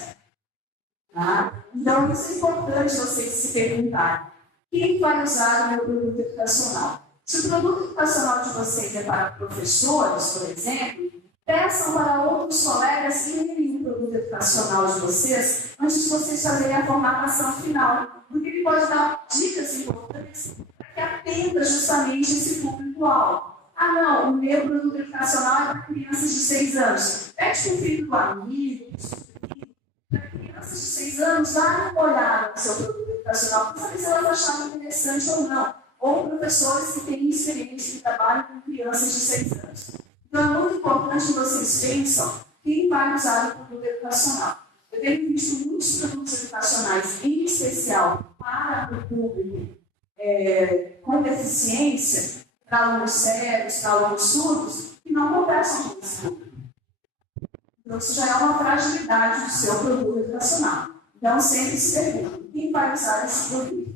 Tá? Então, isso é importante vocês se perguntarem. Quem vai usar o meu produto educacional? Se o produto educacional de vocês é para professores, por exemplo, peçam para outros colegas lerem o produto educacional de vocês antes de vocês fazerem a formatação final, porque ele pode dar dicas importantes para que atenda justamente esse público-alvo. Não, o meu produto educacional é para crianças de 6 anos. Pede para o filho do amigo, para crianças de 6 anos, dá uma olhada no seu produto educacional para saber se elas acharam interessante ou não. Ou professores que têm experiência que trabalham com crianças de 6 anos. Então, é muito importante que vocês pensam quem vai usar o produto educacional. Eu tenho visto muitos produtos educacionais, em especial para o público com deficiência, para alunos cegos, para alunos surdos, que não conversam com esse público. Então, isso já é uma fragilidade do seu produto educacional. Então, sempre se pergunta, quem vai usar esse produto?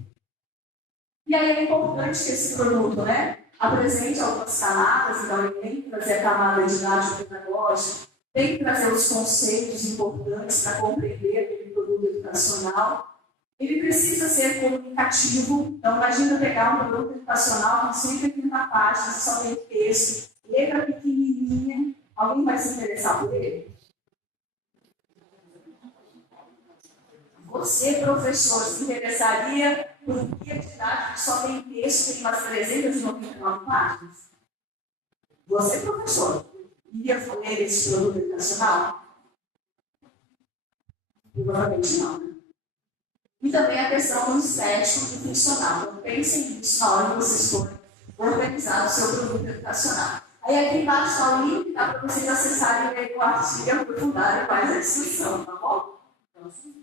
E aí é importante que esse produto, né, apresente algumas camadas, então ele tem que trazer a camada didático-pedagógica, tem que trazer os conceitos importantes para compreender aquele produto educacional. Ele precisa ser comunicativo. Então, imagina pegar um produto educacional com 180 páginas, só tem texto, letra pequenininha. Alguém vai se interessar por ele? Você, professor, se interessaria por um guia didático que só tem texto, tem umas 399 páginas? Você, professor, iria ler esse produto educacional? Provavelmente não, né? E também a questão do estético e funcional. Então, pensem nisso na hora que vocês forem organizar o seu produto educacional. Aí aqui embaixo está o link, dá para vocês acessarem e ler o artigo e aprofundarem mais a discussão, tá bom? Então, assim.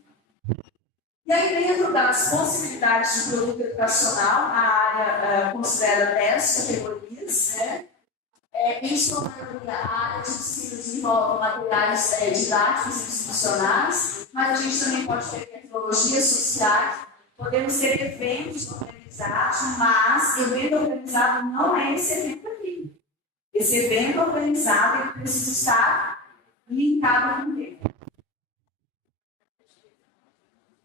E aí, dentro das possibilidades de produto educacional, a área considera 10 categorias, né? Em sua maioria, a área de ensino desenvolve materiais didáticos e institucionais, mas a gente também pode ter tecnologias sociais, podemos ter eventos organizados, mas evento organizado não é esse evento aqui. Esse evento organizado ele precisa estar linkado com o tempo.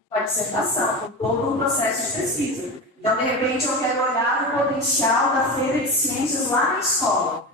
Com a dissertação, com todo o processo de pesquisa. Então, de repente, eu quero olhar o potencial da Feira de Ciências lá na escola.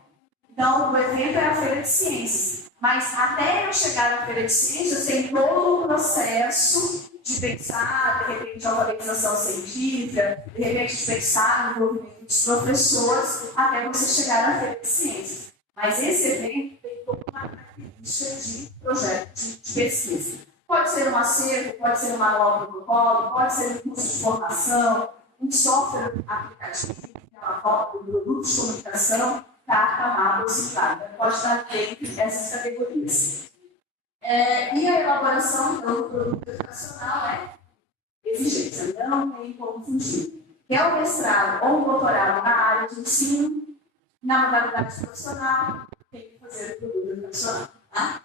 Então, o evento é a Feira de Ciências. Mas até eu chegar na Feira de Ciências, tem todo o processo de pensar, de repente, a alfabetização científica, de repente, de pensar no envolvimento dos professores, até você chegar na Feira de Ciências. Mas esse evento tem toda uma característica de projeto de pesquisa. Pode ser um acervo, pode ser um manual protocolo, pode ser um curso de formação, um software aplicativo, uma forma de produto de comunicação, carta, mapa ou citada. Pode estar dentro dessas categorias. E a elaboração do produto educacional é exigência, não tem como fugir. Quer o mestrado ou o doutorado na área de ensino, na modalidade profissional, tem que fazer o produto educacional. Tá?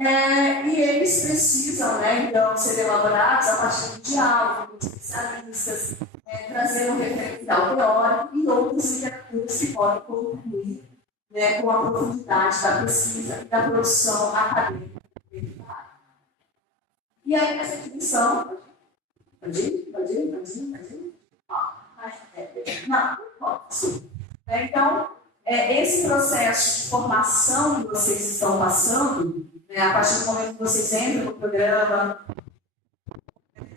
E eles precisam, então, ser elaborados a partir do diálogo com especialistas, trazer um referencial teórico e outras literaturas que podem contribuir com a profundidade da pesquisa e da produção acadêmica. E aí, nessa definição, pode ir? Então, esse processo de formação que vocês estão passando, a partir do momento que vocês entram no programa,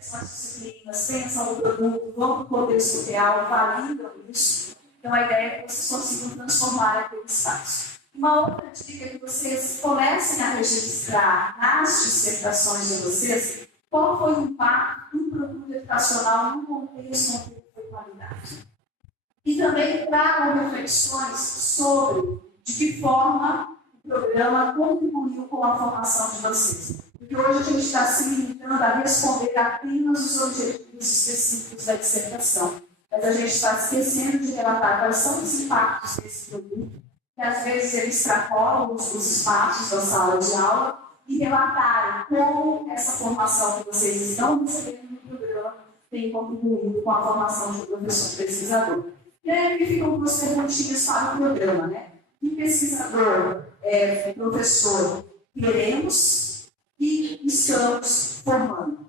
são as disciplinas, pensam no produto, vão para o contexto real, validam isso. Então, a ideia é que vocês consigam transformar aquele espaço. Uma outra dica é que vocês comecem a registrar nas dissertações de vocês qual foi o impacto do produto educacional no contexto de qualidade. E também tragam reflexões sobre de que forma o programa contribuiu com a formação de vocês. Porque hoje a gente está se limitando a responder apenas os objetivos específicos da dissertação. Mas a gente está esquecendo de relatar quais são os impactos desse produto, que às vezes eles extrapolam os espaços da sala de aula e relatarem como essa formação que vocês estão recebendo no programa tem contribuído com a formação de um professor pesquisador. E aí aqui ficam duas perguntinhas para o programa, né? Que pesquisador, professor, queremos e estamos formando?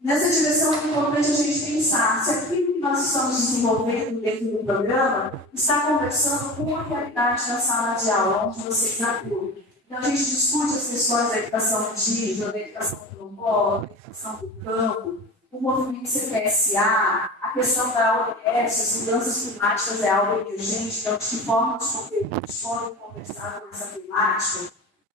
Nessa direção é importante a gente pensar se aquilo que nós estamos desenvolvendo dentro do programa está conversando com a realidade da sala de aula, onde vocês atuam. Então, a gente discute as questões da educação indígena, da educação quilombola, da educação do campo, o movimento CPSA, a questão da ODS, as mudanças climáticas é algo emergente, então, de que forma os conteúdos podem conversar com essa temática.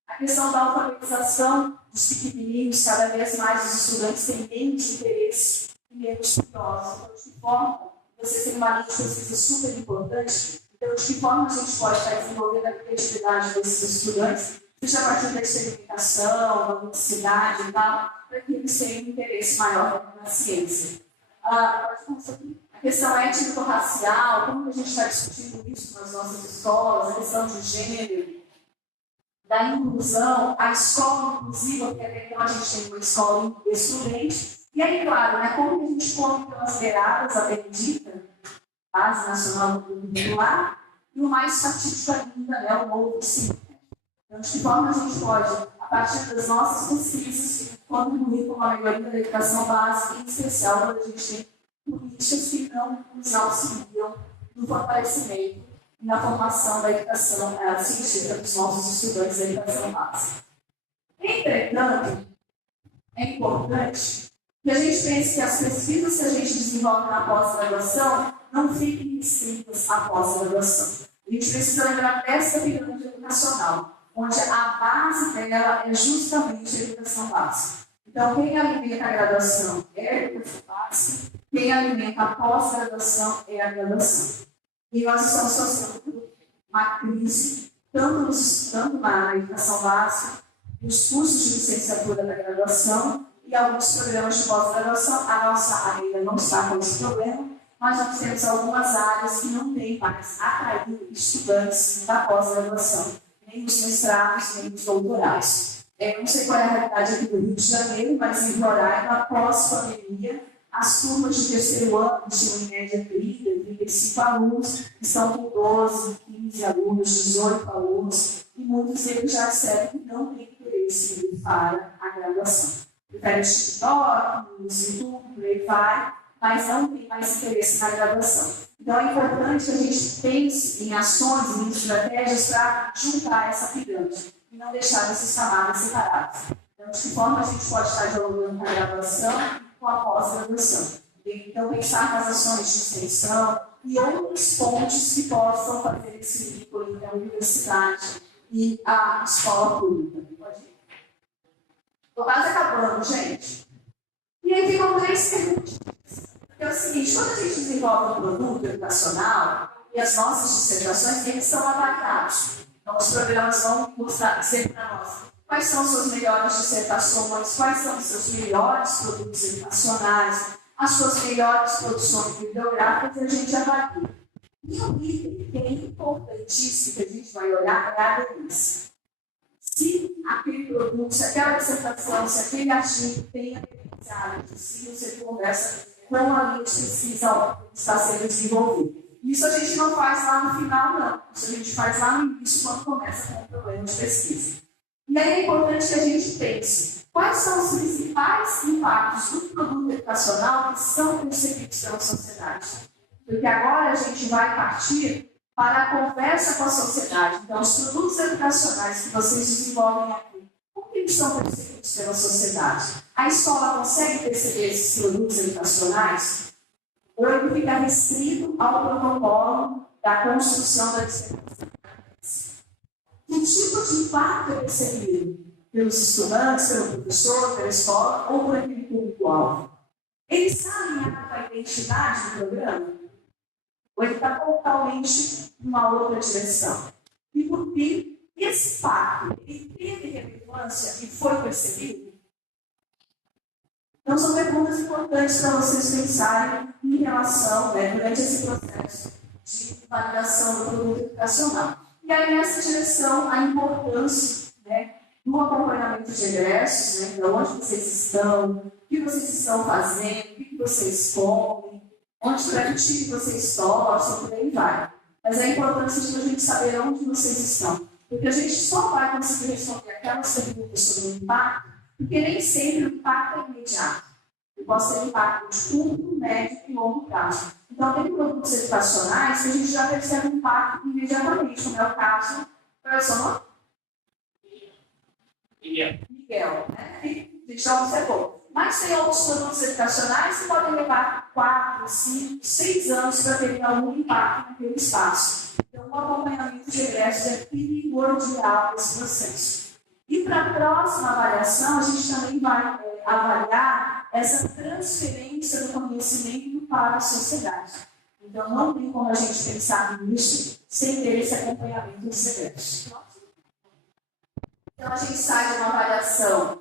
A questão da alfabetização dos pequenininhos, cada vez mais os estudantes têm menos interesse e menos curiosos. Então, de que forma, você tem uma linha de pesquisa super importante, então, de que forma a gente pode estar desenvolvendo a criatividade desses estudantes, seja a partir da experimentação, da universidade e tal, para que eles tenham um interesse maior na ciência. A questão étnico-racial, como que a gente está discutindo isso nas nossas escolas, a questão de gênero, da inclusão, a escola inclusiva, porque até então a gente tem uma escola excludente, e aí, claro, como que a gente come pelas beiradas a bendita, Base Nacional do Curricular, e o mais fatídico ainda, o novo ensino. Então, de que forma a gente pode, a partir das nossas pesquisas, contribuir com a melhoria da educação básica, em especial quando a gente tem políticas que não nos auxiliam no fortalecimento e na formação da educação científica dos nossos estudantes da educação básica. Entretanto, é importante que a gente pense que as pesquisas que a gente desenvolve na pós-graduação não fiquem restritas à pós-graduação. A gente precisa lembrar dessa pirâmide educacional, onde a base dela é justamente a educação básica. Então, quem alimenta a graduação é a educação básica, quem alimenta a pós-graduação é a graduação. E nós estamos sofrendo uma crise, tanto na educação básica, nos cursos de licenciatura da graduação e alguns programas de pós-graduação. A nossa área ainda não está com esse problema, mas nós temos algumas áreas que não têm mais atraído estudantes da pós-graduação, nem nos mestrados, nem nos doutorados. Não sei qual é a realidade aqui do Rio de Janeiro, mas em Roraima, pós-pandemia, as turmas de terceiro ano tinham em média 30, 35 alunos, estão com 12, 15 alunos, 18 alunos, e muitos deles já disseram que não têm interesse para a graduação. Preferem TikTok, YouTube, por aí vai, mas não tem mais interesse na graduação. Então, é importante que a gente pense em ações e em estratégias para juntar essa pirâmide e não deixar essas camadas separadas. Então, de que forma a gente pode estar dialogando com a graduação e com a pós-graduação. Então, pensar nas ações de extensão e outras pontes que possam fazer esse vínculo entre a universidade e a escola pública. Pode ir. Estou quase acabando, gente. E aí ficam 3 perguntas. É o seguinte, quando a gente desenvolve um produto educacional e as nossas dissertações, eles são avaliados. Então, os programas vão mostrar, dizer para nós quais são as suas melhores dissertações, quais são os seus melhores produtos educacionais, as suas melhores produções bibliográficas, e a gente avalia. E um item que é importantíssimo que a gente vai olhar é a aderência. Se aquele produto, se aquela dissertação, se aquele artigo tem aderência, se você conversa com a linha de pesquisa que está sendo desenvolvida. Isso a gente não faz lá no final, não. Isso a gente faz lá no início, quando começa com o problema de pesquisa. E aí é importante que a gente pense quais são os principais impactos do produto educacional que são percebidos pela sociedade. Porque agora a gente vai partir para a conversa com a sociedade. Então, os produtos educacionais que vocês desenvolvem aqui, como que eles são percebidos pela sociedade? A escola consegue perceber esses produtos educacionais? Ou ele fica restrito ao protocolo da construção da dissertação? Que tipo de impacto é percebido pelos estudantes, pelo professor, pela escola ou por aquele público-alvo? Ele está alinhado com a identidade do programa? Ou ele está totalmente em uma outra direção? E por que esse impacto ele teve relevância e foi percebido? Então, são perguntas importantes para vocês pensarem em relação, durante esse processo de validação do produto educacional. E aí, nessa direção, a importância do acompanhamento de egressos, então, onde vocês estão, o que vocês estão fazendo, o que vocês comem, onde para que time vocês torcem, por aí vai. Mas a importância de a gente saber onde vocês estão. Porque a gente só vai conseguir responder aquelas perguntas sobre o impacto, porque nem sempre o impacto é imediato. Eu posso ter impacto de curto, médio e longo prazo. Então, tem produtos educacionais que a gente já percebe o impacto imediatamente, como é o caso, qual é o seu nome? Miguel, né? A gente já observou. Mas tem outros produtos educacionais que podem levar 4, 5, 6 anos para terem algum impacto naquele espaço. Então, o acompanhamento de egressos é primordial nesse processo. E para a próxima avaliação, a gente também vai avaliar essa transferência do conhecimento para a sociedade. Então, não tem como a gente pensar nisso sem ter esse acompanhamento dos egressos. Então, a gente sai de uma avaliação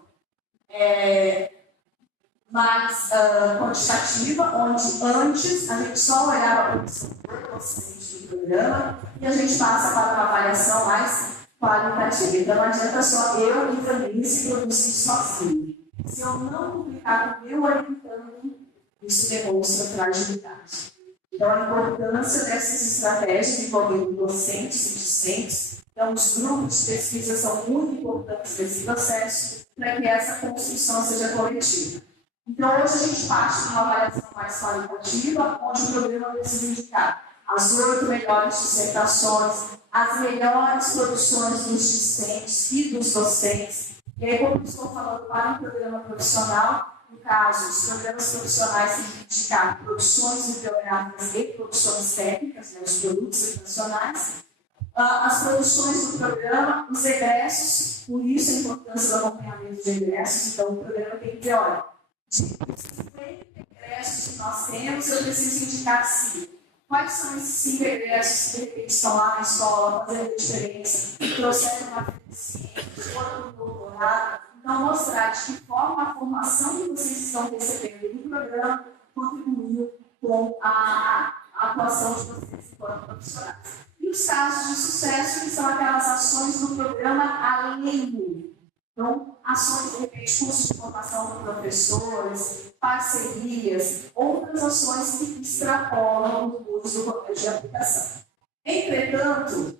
mais quantitativa, onde antes a gente só olhava para o docente do programa e a gente passa para uma avaliação mais qualitativa. Então, não adianta só eu e também se produzir sozinho. Se eu não publicar com o meu orientando, isso demonstra fragilidade. Então, a importância dessas estratégias envolvendo docentes e discentes. Então, os grupos de pesquisa são muito importantes nesse processo para que essa construção seja coletiva. Então, hoje a gente parte de uma avaliação mais qualitativa, onde o programa precisa indicar as 8 melhores dissertações, as melhores produções dos discentes e dos docentes. E aí, como eu estou falando para um programa profissional, no caso, os programas profissionais têm que indicar produções bibliográficas e produções técnicas, né, os produtos educacionais, as produções do programa, os egressos, por isso a importância do acompanhamento de egressos. Então, o programa tem que dizer, olha, de 50 egressos que nós temos, eu preciso indicar 5. Quais são esses 5 egressos que de repente estão lá na escola, fazendo diferença, trouxeram uma deficiência, foram no doutorado? Então, mostrar de que forma a formação que vocês estão recebendo do programa contribuiu com a atuação de vocês enquanto profissionais. E os casos de sucesso, que são aquelas ações do programa além do. Então, ações, de repente, cursos de formação de professores, parcerias, outras ações que extrapolam o curso do colégio de aplicação. Entretanto,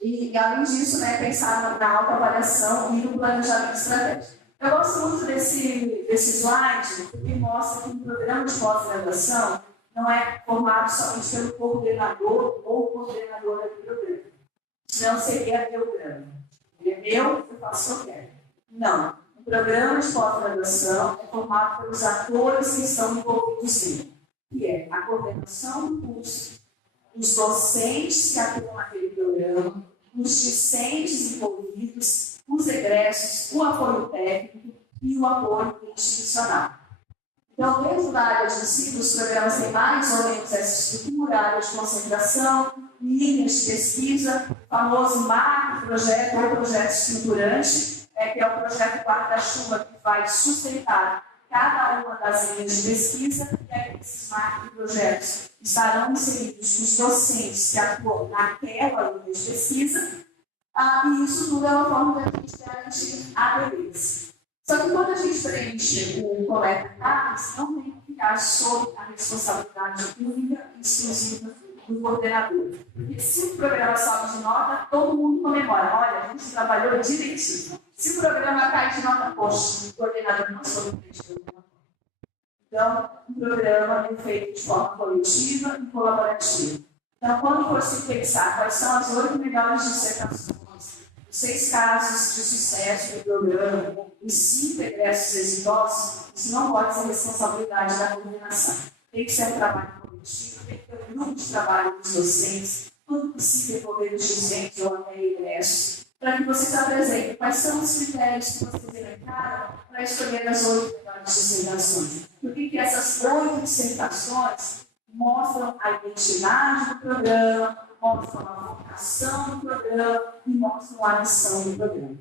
e além disso, né, pensar na autoavaliação e no planejamento estratégico. Eu gosto muito desse slide, porque mostra que um programa de pós-graduação não é formado somente pelo coordenador ou coordenadora do programa. Senão seria meu programa. Ele é meu, eu faço o que eu quero. Não. O programa de pós-graduação é formado pelos atores que estão envolvidos nele, que é a coordenação do curso, os docentes que atuam naquele programa, os discentes envolvidos, os egressos, o apoio técnico e o apoio institucional. Então, dentro da área de ensino, os programas têm mais ou menos essa estrutura, área de concentração, linhas de pesquisa, o famoso macro-projeto ou projeto estruturante, que é o projeto guarda-chuva que vai sustentar cada uma das linhas de pesquisa, e aí esses macro-projetos estarão inseridos os docentes que atuam naquela linha de pesquisa, e isso tudo é uma forma da gente garantir a beleza. Só que quando a gente preenche o coleta de dados, não tem que ficar sob a responsabilidade única e exclusiva do coordenador. Porque se o programa sobe de nota, todo mundo comemora. Olha, a gente trabalhou direitinho. Se o programa cai de nota, poxa, o coordenador não soube preencher. Então, o programa é feito de forma coletiva e colaborativa. Então, quando for se pensar quais são as 8 melhores dissertações, os 6 casos de sucesso do programa, os 5 egressos exitosos, isso não pode ser responsabilidade da coordenação. Tem que ser um trabalho coletivo, tem que ter um grupo de trabalho dos docentes, tudo possível envolver os docentes ou até egressos, para que vocês apresentem quais são os critérios que vocês elencaram para escolher as 8 melhores dissertações. Por que essas 8 dissertações mostram a identidade do programa, mostram a vocação do programa e mostram a missão do programa.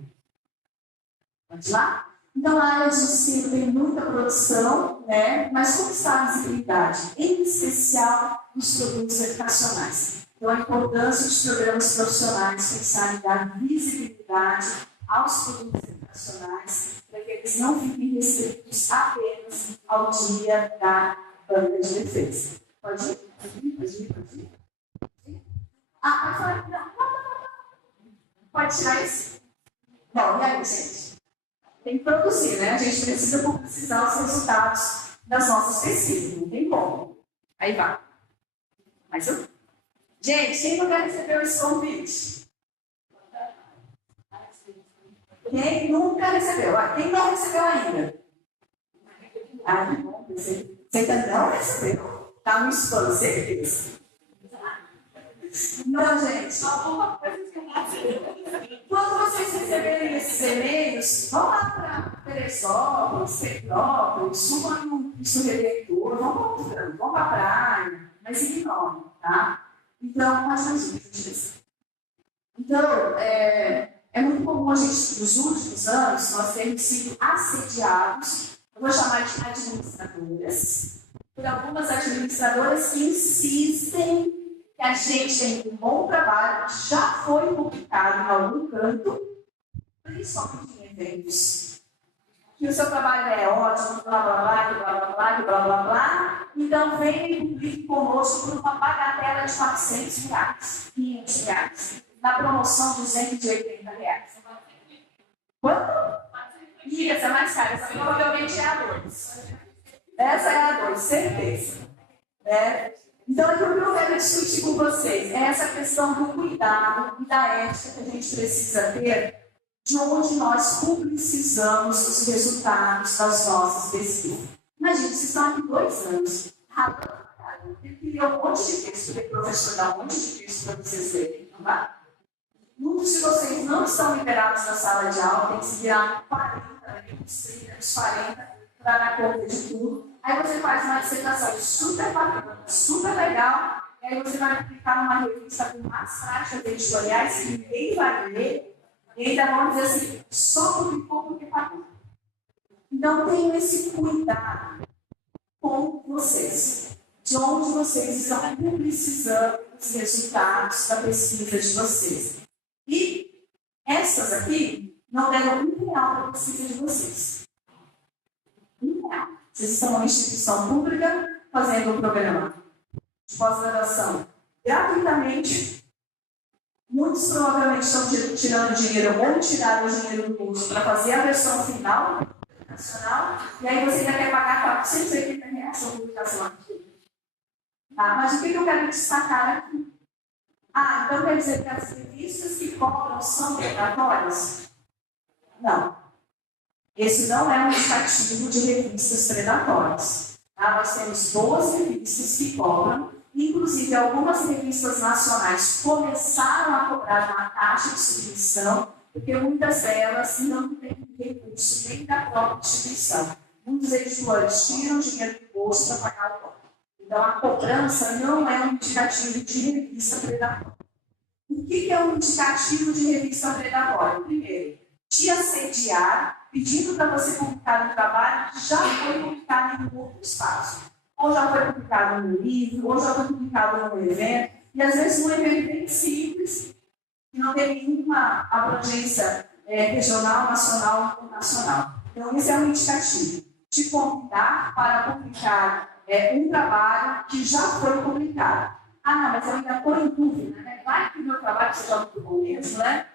Vamos lá? Então, a área de ensino tem muita produção, né? Mas como está a visibilidade? Em especial nos produtos educacionais. Então, a importância dos programas profissionais pensar em dar visibilidade aos produtos educacionais para que eles não fiquem restritos apenas ao dia da banca de defesa. Pode ir? Pode ir? Pode falar? Não. Pode tirar isso? Bom, e aí, gente? Tem que produzir, né? A gente precisa publicizar os resultados das nossas pesquisas, não tem como. Aí vai. Mais um. Gente, quem nunca recebeu esse convite? Quem nunca recebeu? Quem não recebeu ainda? Que bom. Você ainda não recebeu. Está no spam, certeza. Então, gente, quando vocês receberem esses e-mails, vão lá para Teresópolis, Petrópolis, subam no Cristo Redentor, vão para a praia, mas ignorem, tá? Então, mais um, gente. Então, é muito comum a gente, nos últimos anos, nós termos sido assediados, eu vou chamar de administradoras, por algumas administradoras que insistem que a gente tem um bom trabalho, já foi publicado em algum canto, principalmente em eventos, que o seu trabalho é ótimo, blá, blá, blá, que blá, blá, blá, que blá, blá, blá. Então, venha e publique conosco por uma bagatela de R$400, R$500. Na promoção, R$280. Quanto? E essa é mais cara, essa provavelmente é a 2. Essa é a 2, certeza. Então, é tudo que eu quero discutir com vocês. É essa questão do cuidado e da ética que a gente precisa ter de onde nós publicizamos os resultados das nossas pesquisas. Imagina, vocês estão aqui 2 anos, eu queria um monte de texto, porque o professor dá um monte de texto para vocês lerem, não dá? Muitos de vocês não estão liberados na sala de aula, tem que se virar 40, 30, 40, para dar conta de tudo. Aí você faz uma dissertação super bacana, super legal, e aí você vai publicar numa revista com mais práticas editoriais que ninguém vai ler, e ainda vão dizer assim, só publicou porque pagou. Então, tenham esse cuidado com vocês, de onde vocês estão publicizando os resultados da pesquisa de vocês. E essas aqui não deram R$1 para a pesquisa de vocês. R$1. Vocês estão numa instituição pública fazendo um programa de pós-graduação gratuitamente. Muitos provavelmente estão tirando dinheiro ou tiraram o dinheiro do curso para fazer a versão final nacional, e aí você ainda quer pagar R$480 por publicação aqui. Tá? Mas o que eu quero destacar aqui? Então quer dizer que as revistas que cobram são predatórias? Não. Esse não é um indicativo de revistas predatórias. Tá? Nós temos boas revistas que cobram, inclusive algumas revistas nacionais começaram a cobrar uma taxa de submissão, porque muitas delas não têm recurso nem da própria instituição. Muitos editores tiram dinheiro do bolso para pagar o dólar. Então, a cobrança não é um indicativo de revista predatória. O que é um indicativo de revista predatória? Primeiro, te assediar, pedindo para você publicar um trabalho que já foi publicado em outro espaço. Ou já foi publicado num livro, ou já foi publicado num evento, e às vezes um evento bem simples, que não tem nenhuma abrangência regional, nacional ou nacional. Então, esse é um indicativo. Te convidar para publicar um trabalho que já foi publicado. Não, mas eu ainda estou em dúvida, né? Vai que o meu trabalho seja muito bom mesmo, né?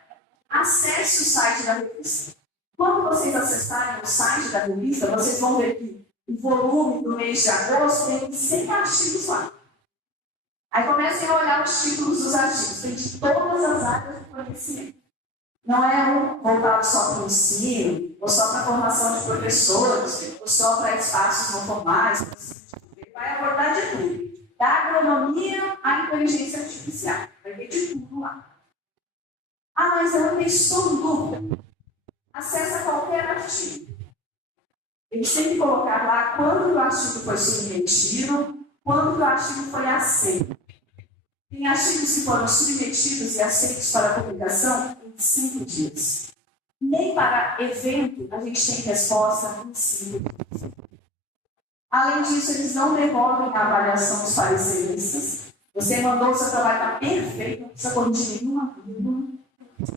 Acesse o site da revista. Quando vocês acessarem o site da revista, vocês vão ver que o volume do mês de agosto tem 100 artigos lá. Aí comecem a olhar os títulos dos artigos. Tem de todas as áreas do conhecimento. Não é um voltado só para o ensino, ou só para a formação de professores, ou só para espaços não formais. Ele vai abordar de tudo. Da agronomia à inteligência artificial. Vai ver de tudo lá. Mas eu não estou em dúvida. Acessa qualquer artigo. Eles têm que colocar lá quando o artigo foi submetido, quando o artigo foi aceito. Tem artigos que foram submetidos e aceitos para publicação em 5 dias. Nem para evento a gente tem resposta em 5 dias. Além disso, eles não devolvem a avaliação dos pareceristas. Você mandou o seu trabalho, está perfeito, não precisa corrigir nenhuma vírgula.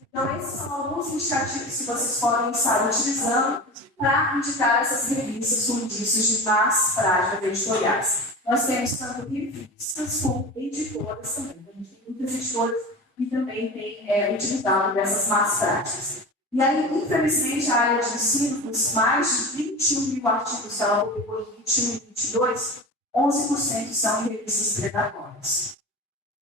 Então, esses são alguns indicativos que vocês podem estar utilizando para indicar essas revistas com indícios de más práticas editoriais. Nós temos tanto revistas como editoras também. A gente tem muitas editoras que também têm utilizado dessas más práticas. E aí, infelizmente, a área de ensino, com mais de 21 mil artigos que ela publicou em 21 e 22, 11% são em revistas predatórias.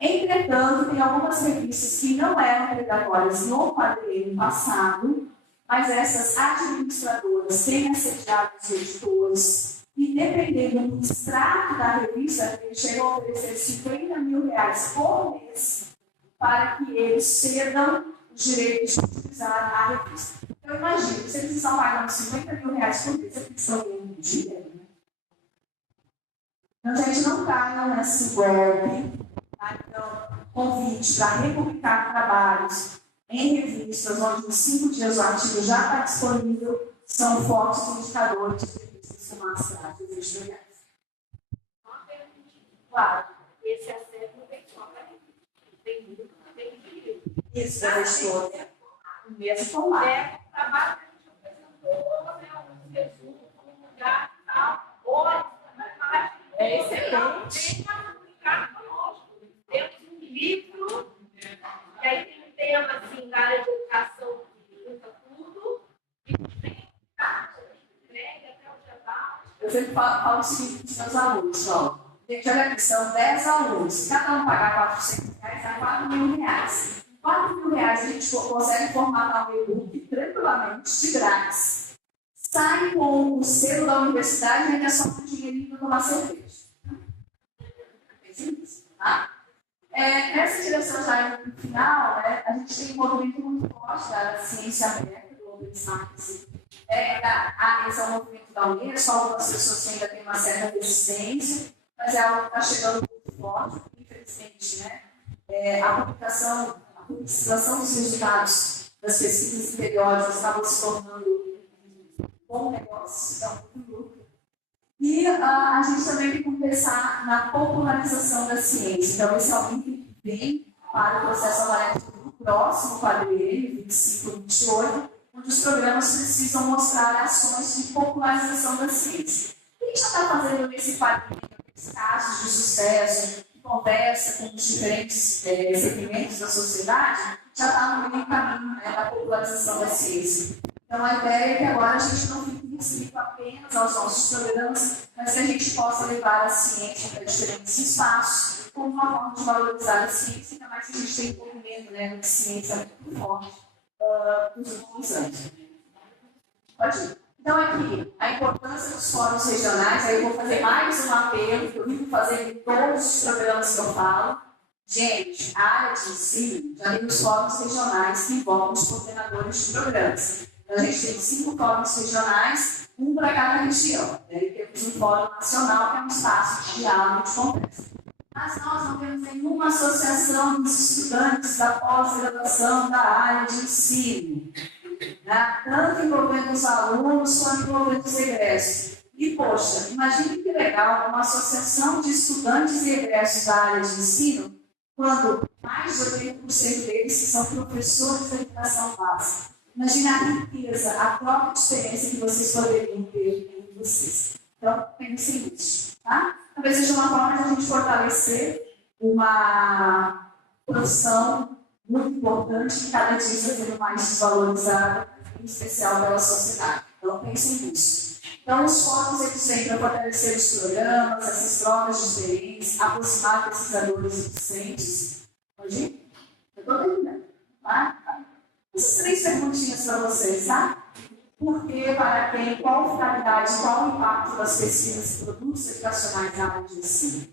Entretanto, tem algumas revistas que não eram predatórias no quadrinho passado, mas essas administradoras têm assediado os editores e, dependendo do extrato da revista, eles chegam a oferecer R$50 mil por mês para que eles cedam os direitos de utilizar a revista. Então, imagine, se eles estão pagando R$50 mil por mês, eles estão ganhando dinheiro. Né? Então, gente, não caiam nesse golpe. Então, convite para republicar trabalhos em revistas, onde em 5 dias o artigo já está disponível, são fortes indicadores de revistas com más práticas editoriais. Claro, esse acerto não tem só para revista, tem dinheiro. Isso, professor. O mesmo formato. Trabalho que a gente apresentou, É excelente. Venha publicar conosco. Temos um livro, e aí tem um tema assim, da área de educação que junta tudo, e vem entregue até o dia. Eu sempre falo o seguinte para os meus alunos, ó. Gente, olha aqui, são 10 alunos. Se cada um pagar R$400, dá R$4.000. R$4.000 a gente consegue formatar um e-book tranquilamente, de grátis. Sai com o selo da universidade e ainda só com dinheirinho para tomar cerveja. Pense nisso, tá? Nessa direção já no final, né, a gente tem um movimento muito forte da ciência aberta, do Open Science. Esse é um movimento da Unesco, algumas pessoas que ainda têm uma certa resistência, mas é algo que está chegando muito forte, infelizmente, né? A publicação dos resultados das pesquisas periódicas estava se tornando um bom negócio, então, muito lucro. E a gente também tem que pensar na popularização da ciência. Então, esse é um item que vem para o processo avaliativo do próximo quadrilho, 25 e 28, onde os programas precisam mostrar ações de popularização da ciência. Quem já está fazendo nesse quadrilho casos de sucesso, que conversa com os diferentes segmentos da sociedade, já está no meio caminho, né, da popularização da ciência. Então, a ideia é que agora a gente não fique restrito apenas aos nossos programas, mas que a gente possa levar a ciência para diferentes espaços, como uma forma de valorizar a ciência, ainda mais que a gente tem envolvimento, né, de ciência muito forte nos últimos anos. Pode ir. Então, aqui, a importância dos fóruns regionais, aí eu vou fazer mais um apelo, que eu vivo fazendo em todos os programas que eu falo. Gente, a área de ensino já tem os fóruns regionais que envolvem os coordenadores de programas. Então, a gente tem 5 fóruns regionais, um para cada região. Daí temos um fórum nacional, que é um espaço de diálogo de conversa. Mas nós não temos nenhuma associação dos estudantes da pós-graduação da área de ensino. Né? Tanto envolvendo os alunos quanto envolvendo os egressos. E, poxa, imagine que legal uma associação de estudantes e egressos da área de ensino, quando mais de 80% deles são professores da educação básica. Imagine a riqueza, a troca de experiência que vocês poderiam ter entre vocês. Então, pensem nisso. Tá? Talvez seja uma forma de a gente fortalecer uma profissão muito importante que cada dia está sendo mais desvalorizada, em especial pela sociedade. Então, pensem nisso. Então, os fóruns eles vêm para fortalecer os programas, essas trocas de experiências, aproximar pesquisadores e docentes. Pode ir? Eu estou terminando. Tá? Essas 3 perguntinhas para vocês, tá? Por que, para quem, qual a finalidade, qual o impacto das pesquisas e produtos educacionais na área de ensino?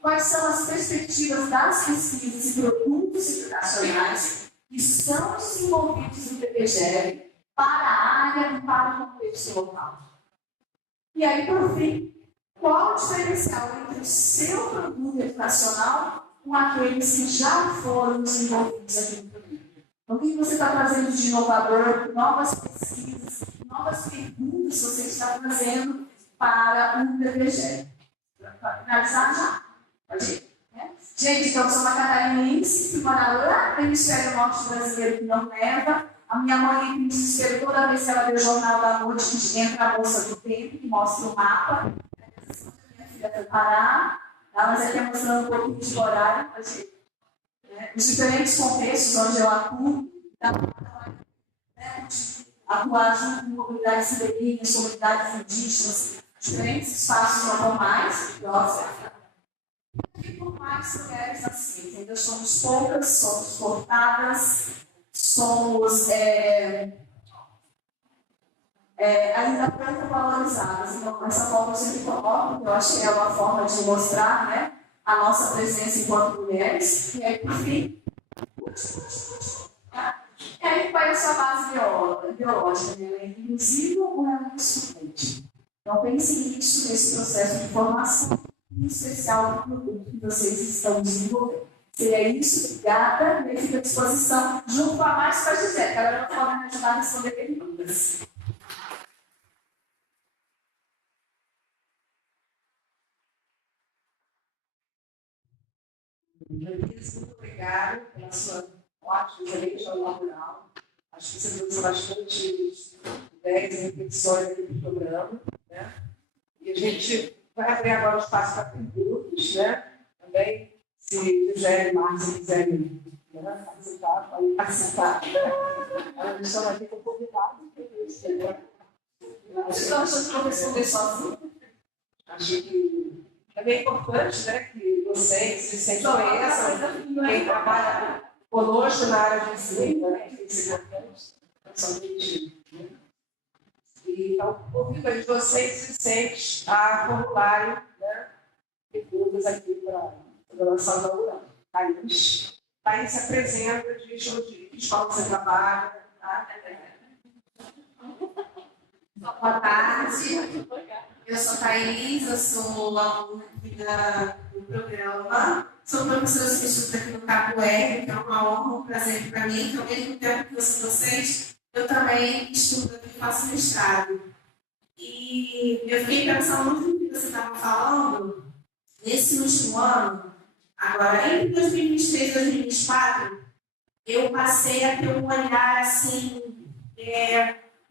Quais são as perspectivas das pesquisas e produtos educacionais que são desenvolvidos no PPGE para a área e para o contexto local? E aí, por fim, qual o diferencial entre o seu produto educacional com aqueles que já foram desenvolvidos aqui no produto? Então, o que você está trazendo de inovador, novas pesquisas, novas perguntas você está trazendo para o PPGE? Para finalizar já? Pode ir? Gente, então, eu sou uma catarinense que mora lá no hemisfério norte brasileiro que não neva. A minha mãe entra em desespero toda vez que ela vê o jornal da noite, que entra a bolsa do tempo, que mostra o mapa. Minha filha foi parar, tá? Mas aqui é mostrando um pouquinho de horário. Os diferentes contextos onde eu atuo, atuar junto com comunidades ribeirinhas, comunidades indígenas, diferentes espaços normais, e por mais mulheres na ciência. Ainda somos poucas, somos cortadas, somos ainda pouco valorizadas. Então, essa forma eu sempre coloco, que eu acho que é uma forma de mostrar, né, a nossa presença enquanto mulheres. E aí, por fim, tá? E aí, qual é a sua base biológica? Ela é inclusiva ou ela é excludente? Então, pensem nisso, nesse processo de formação, em especial do produto que vocês estão desenvolvendo. Seria isso, obrigada, e fica à disposição, junto com a mais para dizer, que ela não pode me ajudar a responder perguntas. Muito obrigada pela sua ótima excelente laboral. Acho que você trouxe bastante ideias e reflexões aqui do programa. Né? E a gente Vai abrir agora o espaço para perguntas, né? Também, se José e Márcia quiserem, né, participar, podem participar. Elas estão aqui com convidados. Estamos para responder sozinho. Acho que é bem importante, né, que vocês se conheçam, quem trabalha conosco na área de ensino, né, que isso é importante, principalmente, né? Então, convido a vocês e vocês a formularem, né, perguntas aqui para a nossa aula. Thaís se apresenta, diz onde que escola você trabalha. Tá? Boa tarde, eu sou Thaís, eu sou aluna aqui do programa, sou professora substituta aqui no Capoeira, que é uma honra, um prazer para mim, que ao mesmo tempo que eu sou docente, eu também estudo aqui e faço mestrado. E eu fiquei pensando muito no que você estava falando, nesse último ano, agora entre 2023 e 2024, eu passei a ter um olhar assim,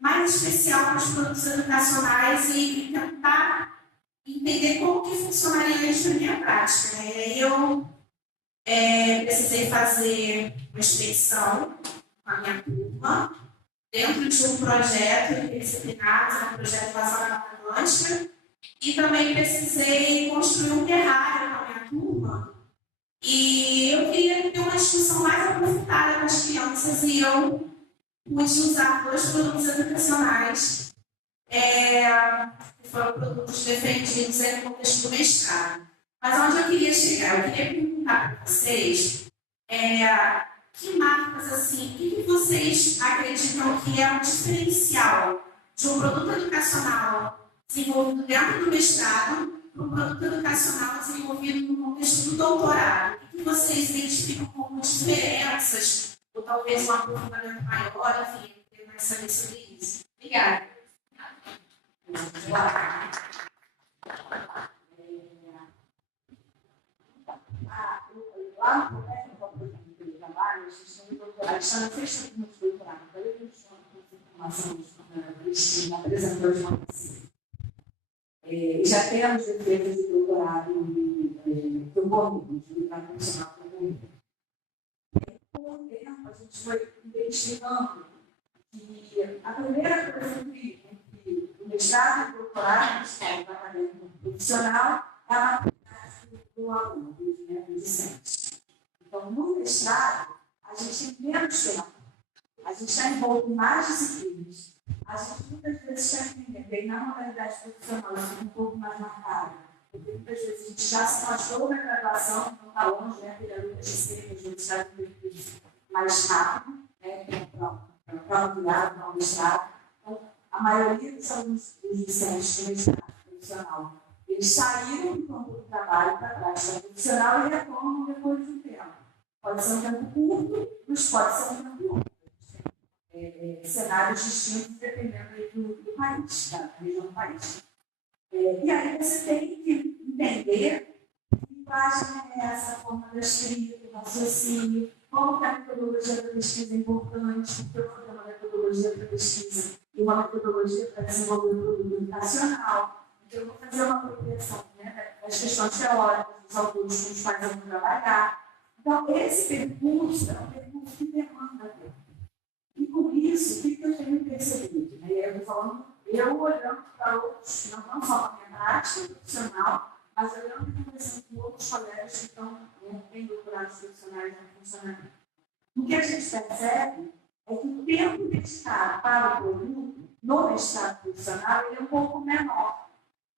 mais especial para os produtos educacionais e tentar entender como que funcionaria isso na minha prática. E aí eu precisei fazer uma expedição com a minha turma, dentro de um projeto interdisciplinar, um projeto de invasão atlântica, e também precisei construir um terrário com a minha turma. E eu queria ter uma discussão mais aprofundada com as crianças e eu pude usar dois produtos educacionais que foram produtos defendidos no contexto do mestrado. Mas onde eu queria chegar? Eu queria perguntar para vocês que marcas, assim, o que vocês acreditam que é um diferencial de um produto educacional desenvolvido dentro do mestrado para um produto educacional desenvolvido no contexto do doutorado? O que vocês identificam como diferenças, ou talvez um aprofundamento maior, enfim, eu queria mais saber sobre isso. Obrigada. Lá no colégio de trabalho, a gente tem um doutorado, está no fechamento do doutorado, então eu tenho informação apresentando uma pesquisa. Já temos defesas de doutorado do Borgo, de doutorado profissional do Borgo. Com o tempo, a gente foi identificando que a primeira coisa que o mestrado e o doutorado, que é o acadêmico profissional, é a maturidade do aluno, do discente. Então, no mestrado, a gente tem menos tempo, a gente está envolvido em mais disciplinas, a gente muitas vezes está entendendo, e na modalidade profissional, isso fica um pouco mais marcado, porque muitas vezes a gente já se afastou da graduação, não está longe, né, pela luta de ser, a gente está mais rápido, né, para o virado, para o mestrado. Então, a maioria dos alunos dos discentes do mestrado profissional, eles saíram do campo do trabalho para a prática profissional e retornam depois de um tempo. Pode ser um tempo curto, mas pode ser um tempo longo. Cenários distintos dependendo do país, da região do país. E aí você tem que entender que linguagem é essa, a forma da escrita, do raciocínio, como que a metodologia da pesquisa é importante, porque eu vou ter uma metodologia para pesquisa e uma metodologia para desenvolver o produto educacional. Então, eu vou fazer uma apropriação, né, das questões teóricas, dos autores com os quais eu vou trabalhar. Então, esse percurso é um percurso que demanda tempo. E por isso, o que eu tenho percebido? Né? Eu estou falando, eu olhando para outros, não só para a minha prática profissional, mas olhando e conversando com outros colegas que estão em doutorados profissionais no funcionamento. O que a gente percebe é que o tempo dedicado para o produto no mestrado profissional ele é um pouco menor.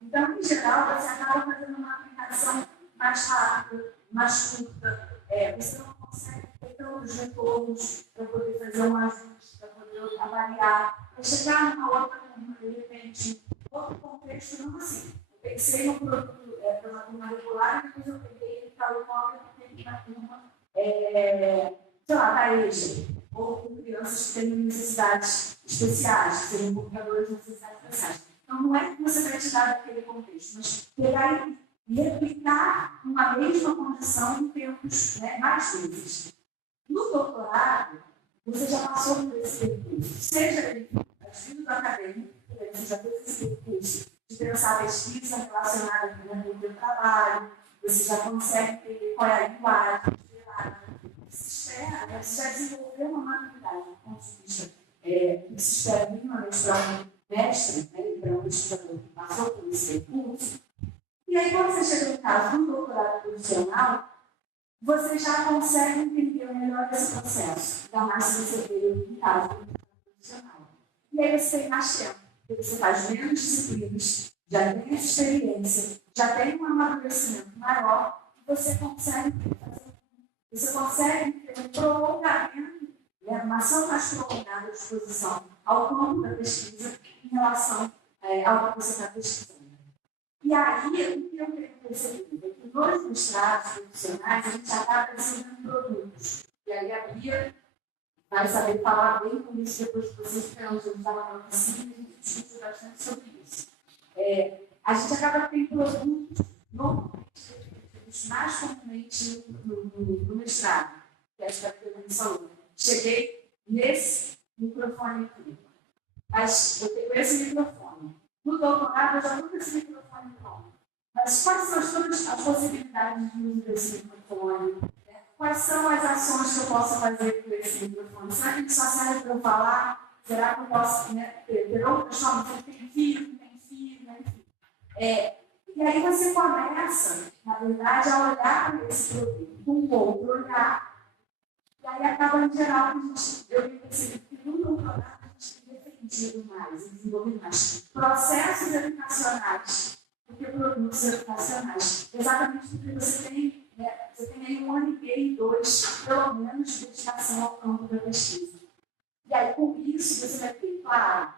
Então, em geral, você acaba fazendo uma aplicação mais rápida, mais curta. Você não consegue ter tantos retornos para poder fazer um ajuste, para poder avaliar, para chegar numa outra turma, de repente, outro contexto, não assim. Eu pensei no produto para uma turma regular e depois eu peguei ele para o móvel para ter uma turma, sei lá, da EJA, ou com crianças que têm necessidades especiais, que seriam portadores de necessidades especiais. Então, não é que você vai tirar daquele contexto, mas pegar e replicar uma mesma condição em tempos, né, mais vezes. No doutorado, você já passou por esse percurso, seja ele advindo do acadêmico, você já fez esse percurso de pensar a pesquisa relacionada com o teu trabalho, você já consegue entender qual é a linguagem esperada. Se espera, você já desenvolveu uma maturidade do ponto de vista que se espera minimamente para um mestre, para um pesquisador que passou por esse curso. E aí, quando você chega no caso do doutorado profissional, você já consegue entender melhor esse processo, ainda mais se você veio no caso do doutorado profissional. E aí você tem mais tempo, porque você faz menos disciplinas, já tem essa experiência, já tem um amadurecimento maior, e você consegue ter um prolongamento, uma ação mais prolongada de exposição ao campo da pesquisa em relação ao que você está pesquisando. E aí, o que eu tenho percebido é que nos mestrados profissionais a gente acaba desenvolvendo produtos. E aí a Bia vai saber falar bem com isso depois que vocês terão usado na oficina e a gente discute bastante sobre isso. A gente acaba tendo produtos normalmente mais comumente no mestrado, que é a estratégia de saúde. Cheguei nesse microfone aqui, mas eu tenho esse microfone. No doutorado eu já nunca esse microfone pronto. Mas quais são todas as possibilidades de uso desse microfone? Quais são as ações que eu posso fazer com esse microfone? Será que ele só serve para eu falar? Será que eu posso ter outras formas? Tem fio, enfim. E aí você começa, na verdade, a olhar para esse produto com um outro olhar. E aí acaba, em geral, eu tenho percebido que no doutorado a gente tem defendido mais, desenvolvido mais processos educacionais do que produtos educacionais. Exatamente porque você tem aí 1 ano e meio, 2, pelo menos, de dedicação ao campo da pesquisa. E aí, com isso, você vai ter, claro,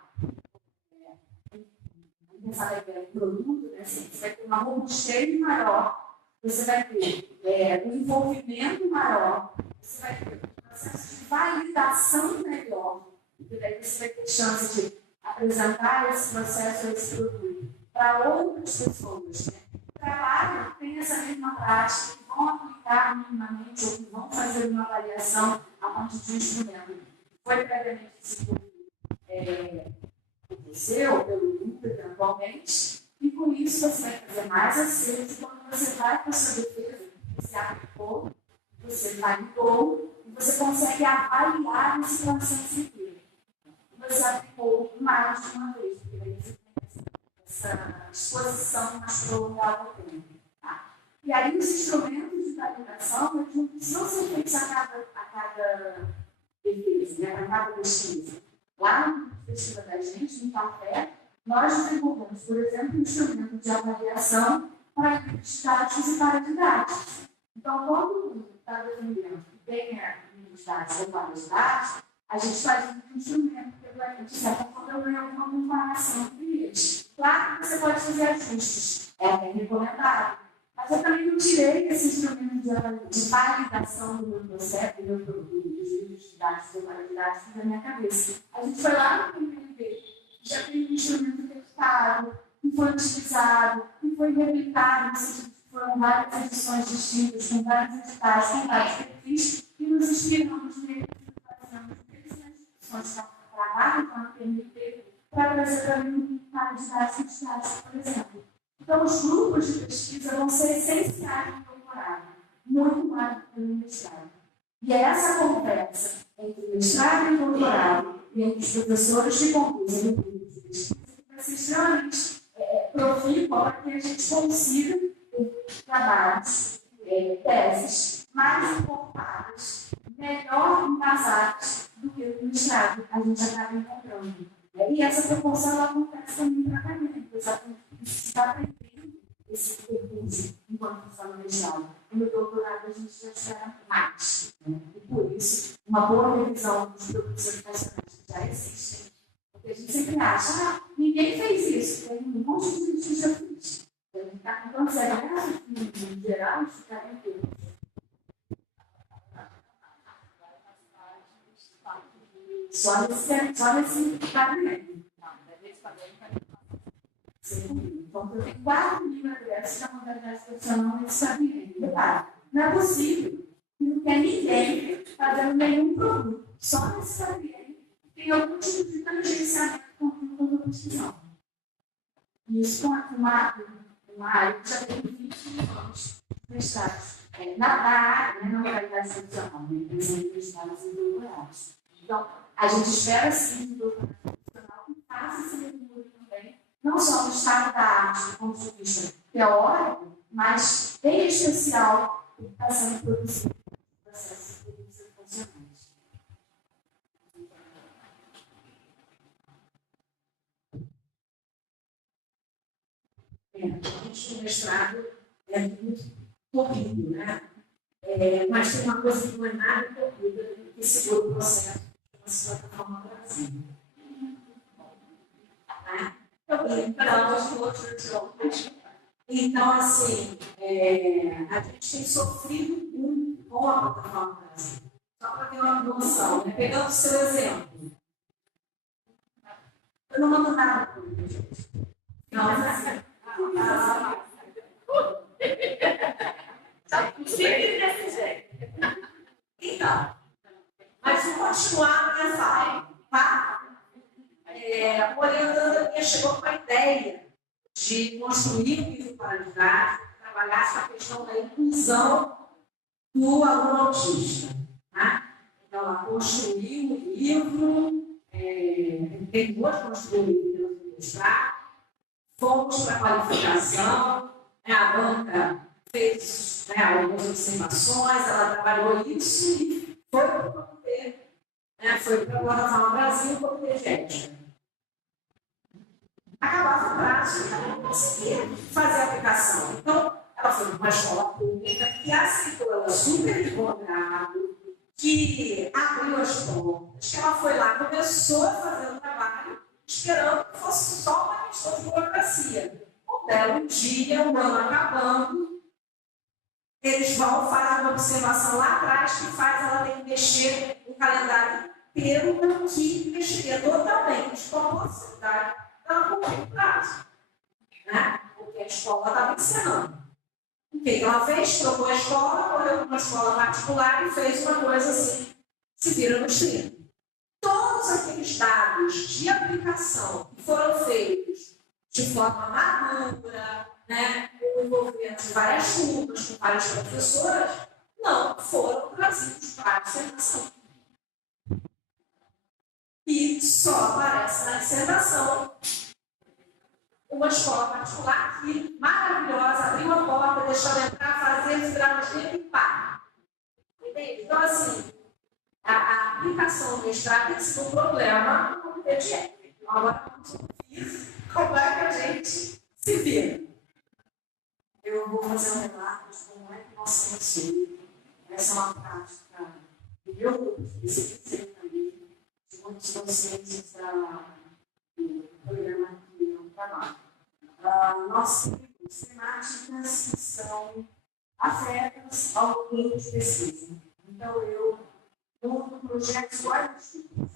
pensar na ideia do produto, você vai ter uma robustez maior, você vai ter um envolvimento maior, você vai ter um processo de validação melhor, porque daí você vai ter chance de apresentar esse processo, esse produto, para outras pessoas. Trabalho que tem essa mesma prática, que vão aplicar minimamente ou que vão fazer uma avaliação a partir de um instrumento que foi previamente desenvolvido pelo grupo, eventualmente, e com isso você vai fazer mais acertos, e quando você vai para a sua defesa, você aplicou, você validou, e você consegue avaliar esse processo inteiro. Você aplicou mais de uma vez, porque daí você tem essa exposição mais prolongada ao tempo. Tá? E aí os instrumentos de validação eles não precisam ser feitos a cada defesa, a cada pesquisa. Lá no pesquisa da gente, no café, nós desenvolvemos, por exemplo, um instrumento de avaliação para identidades e paradidáticos. Então, todo mundo que está defendendo que tenha identidades ou paradidáticos, a gente faz um instrumento que, de certa forma, eu ganho uma comparação entre eles. Claro que você pode fazer ajustes, é bem recomendado. Mas eu também não tirei esse instrumento de validação do meu processo, do meu produto, dos identidades ou paradidáticos da minha cabeça. A gente foi lá no PNB, já tem um instrumento testado, que foi utilizado, que foi replicado, foram várias edições distintas, com vários editais, com vários perfis, e nos inspiramos neles, fazendo instituições que trabalham com a PNB, para trazer para mim paradidáticos identidades, por exemplo. Então, os grupos de pesquisa vão ser essenciais no doutorado, muito mais do que no mestrado. E é essa conversa entre mestrado e doutorado, e entre os professores que compusem o grupo de pesquisa, que vai ser extremamente profícua para que a gente consiga ter trabalhos, teses mais incorporadas, melhor embasadas do que o mestrado a gente acaba encontrando. E essa proporção ela acontece também para a acadêmica, exatamente porque você está aprendendo esse percurso enquanto está no mestrado. E no doutorado a gente já espera mais. E por isso, uma boa revisão dos produtos educacionais que já existem, porque a gente sempre acha, ninguém fez isso, tem um monte de gente que já fez. Então, se é em geral, isso está em tudo. Só nesse pagamento. Então, eu tenho 4.000 agressos na modalidade profissional nesse pagamento. Não é possível que não tenha ninguém fazendo nenhum produto. Só nesse pagamento tem algum tipo de tangenciamento com a pesquisa. Isso com uma área que já tem 21 anos de mestrado. Na área, né, na modalidade profissional, né, em mestrados e doutorados. Então, a gente espera sim do doutorado profissional que faça esse mergulho também, não só no estado da arte, do ponto de vista teórico, mas em especial o que está sendo produzido no processo de produção funcionais. O mestrado é muito corrido, né? Mas tem uma coisa que não é nada corrida que segura o processo de uma plataforma Brasil. Então, assim, a gente tem sofrido muito com a plataforma Brasil. Só para ter uma noção, né? Pegando o seu exemplo. Eu não mando nada para ele, gente. Não, mas assim. Sempre desse jeito. Então, mas vou continuar a minha fala, tá? O orientador minha chegou com a ideia de construir um livro paradidático, trabalhar essa questão da inclusão do aluno autista. Tá? Então, ela construiu o livro, terminou de construir o livro do mestrado, fomos para a qualificação, a banca fez algumas observações, ela trabalhou isso e foi para o comitê, foi para a plataforma Brasil, o comitê de ética. Acabava o prazo e ela não conseguia fazer a aplicação. Então, ela foi para uma escola pública que aceitou ela super advogado, que abriu as portas, que ela foi lá, começou a fazer o trabalho, esperando que fosse só uma questão de burocracia. Um belo dia, o ano acabando, eles vão fazer uma observação lá atrás que faz ela ter que mexer no calendário inteiro, que mexeria totalmente com a possibilidade ela cumprir o prazo, né? Porque a escola estava encerrando. O que ela fez? Trocou a escola, correu para uma escola particular e fez uma coisa assim, se vira nos 30. Todos aqueles dados de aplicação que foram feitos de forma madura, né, com o envolvimento de várias turmas, com várias professoras, não foram trazidos para a dissertação. E só aparece na dissertação uma escola particular que, maravilhosa, abriu a porta, deixou ela entrar, fazer, virar nos dedos e pá. Entende? Então, assim, a aplicação do mestrado tem sido um problema no comitê de ética. Então, agora vamos ver como é que a gente se vira. Eu vou fazer um relato de como é que nós temos. Essa é uma prática do meu grupo de pesquisa também, de muitos docentes do programa que eu trabalho. Nós temos temáticas que são afetas ao grupo de pesquisa. Então, eu monto projetos guarda-chuvas.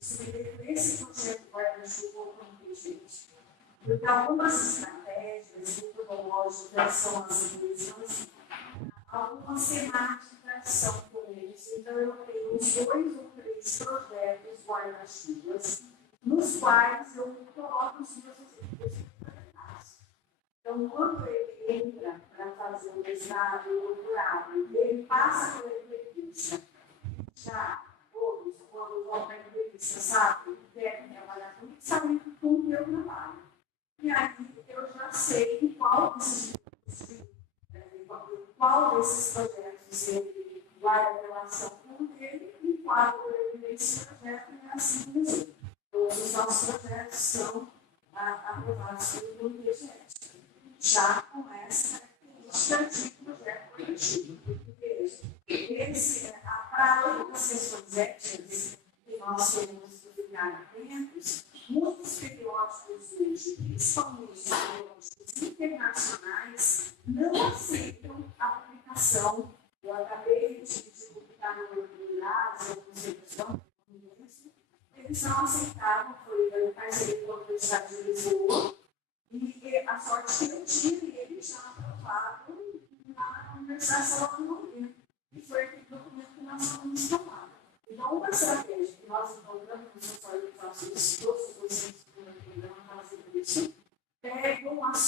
Submeto esse projeto guarda-chuva ao comitê de ética. Porque algumas estratégias metodológicas são as mesmas, algumas temáticas são comuns. Então, eu tenho uns 2 ou 3 projetos guarda-chuvas, nos quais eu coloco os meus exemplos implementados. Então, quando ele entra para fazer o mestrado e o doutorado, ele passa pela entrevista. Já todos, quando vão para a entrevista, sabem que querem trabalhar comigo, sabem com o meu trabalho. E aí eu já sei em qual desses projetos ele guarda relação com ele e qual esse projeto é assim mesmo. Todos os nossos projetos são aprovados pelo comitê de ética. Já com essa característica de projeto coletivo. Para além das questões éticas que nós temos que ficar atentos, muitos periódicos hoje, principalmente periódicos internacionais, não aceitam a publicação. Eu acabei de publicar no Universidade, alguns revisões, eles não aceitaram, foi parceria com a Universidade de Lisboa, e a sorte que eu tive, ele já aprovado na Universidade de Salvador, e foi aquele documento que nós vamos tomar. Então, uma estratégia que nós encontramos no Conselho de Fações, todos os docentes do programa fazem isso, é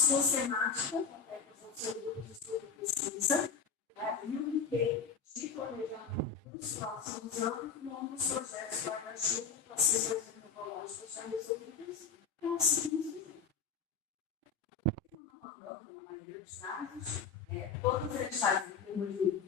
suas temáticas, até que são seus grupos de estudo e pesquisa, né, e o que de planejamento nos próximos anos, num dos projetos guarda-chuva para as questões tecnológicas já resolvidas. Então, assim, na maioria dos casos, todos eles fazem em termos de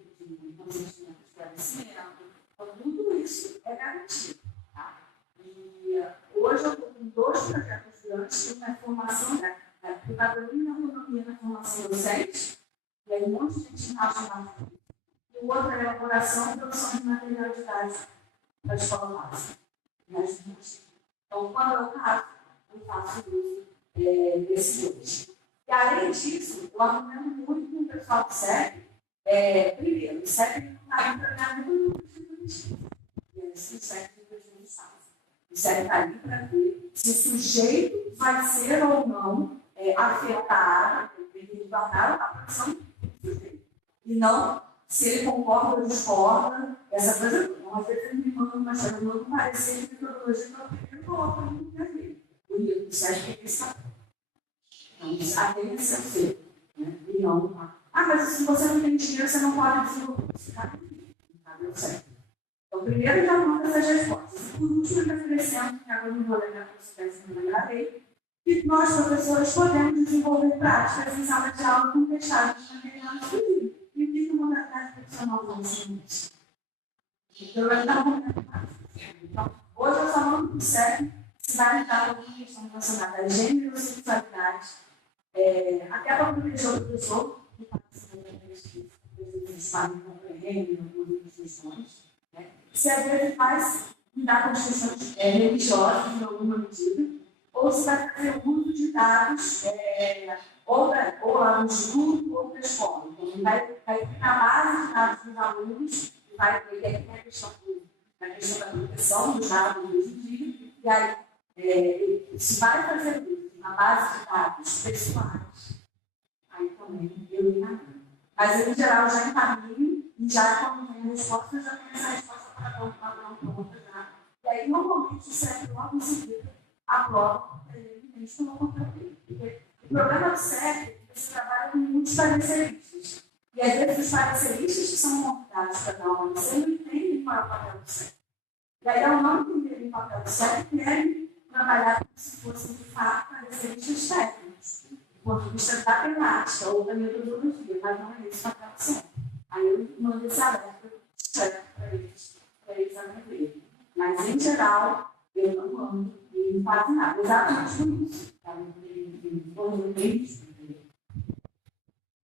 consentimento de esclarecimento, então tudo isso é garantido. Tá? E hoje eu estou com 2 projetos grandes, uma é formação da privadoria na autonomia na formação docente, e aí um monte de gente relacionada com isso. E o outro é elaboração e produção de material didático da escola básica. Então, quando eu faço uso desse dois. E além disso, eu aprendo muito com o pessoal do CEP. Primeiro, o CEP não está aí para ganhar muito do e é isso que o CEP faz. O CEP está ali para ver se o sujeito vai ser ou não afetado, guardar a produção do sujeito. E não se ele concorda ou discorda, essa coisa. Então, às vezes, ele me manda uma coisa não parecer que a metodologia não aprendeu com outra no perfil. O CEP tem que saber. Então, a tendência é feita. E não. Mas se você não tem dinheiro, você não pode desenvolver isso. Tá deu certo. Então, primeiro, já manda essas respostas. Por último, eu oferecendo, que agora não vou lembrar para vocês, não gravei, que nós, professores, podemos desenvolver práticas em sala de aula com testagens de material disponível. E o que a modalidade profissional vai ensinar isso? Então, eu ainda não vou Então, hoje eu só mando para o CEP se vai lidar com a questão relacionada a gênero e sexualidade, até para proteger o professor, que participa da pesquisa, eles sabem compreender algumas questões. Se às vezes faz lidar com as questões religiosas, em alguma medida, ou se vai fazer uso de dados ou lá no estudo ou da escola. Então, vai ter a base de dados dos alunos, e vai ter a questão da proteção dos dados hoje em dia, e aí, se vai fazer uso na base de dados pessoais, aí também eu encaminho. Mas, em geral, eu já encaminho, e já quando vem a resposta, eu já tenho essa resposta para dar um padrão pronto já. E aí, normalmente, o CEP logo em seguida aprova, evidentemente, que eu não contratei. O problema do CEP é que você trabalha com muitos pareceristas. E, às vezes, os pareceristas que são convidados para dar uma lição não entendem qual é o papel do CEP. E aí, ao não entenderem o papel do CEP, querem trabalhar como se fossem, de fato, pareceristas técnicos, do ponto de vista da temática ou da metodologia, mas não é esse o papel do CEP. Aí eu mando esse alerta para eles aprenderem. Mas, em geral, eu não mando e não faço nada. Exatamente por isso. Tá?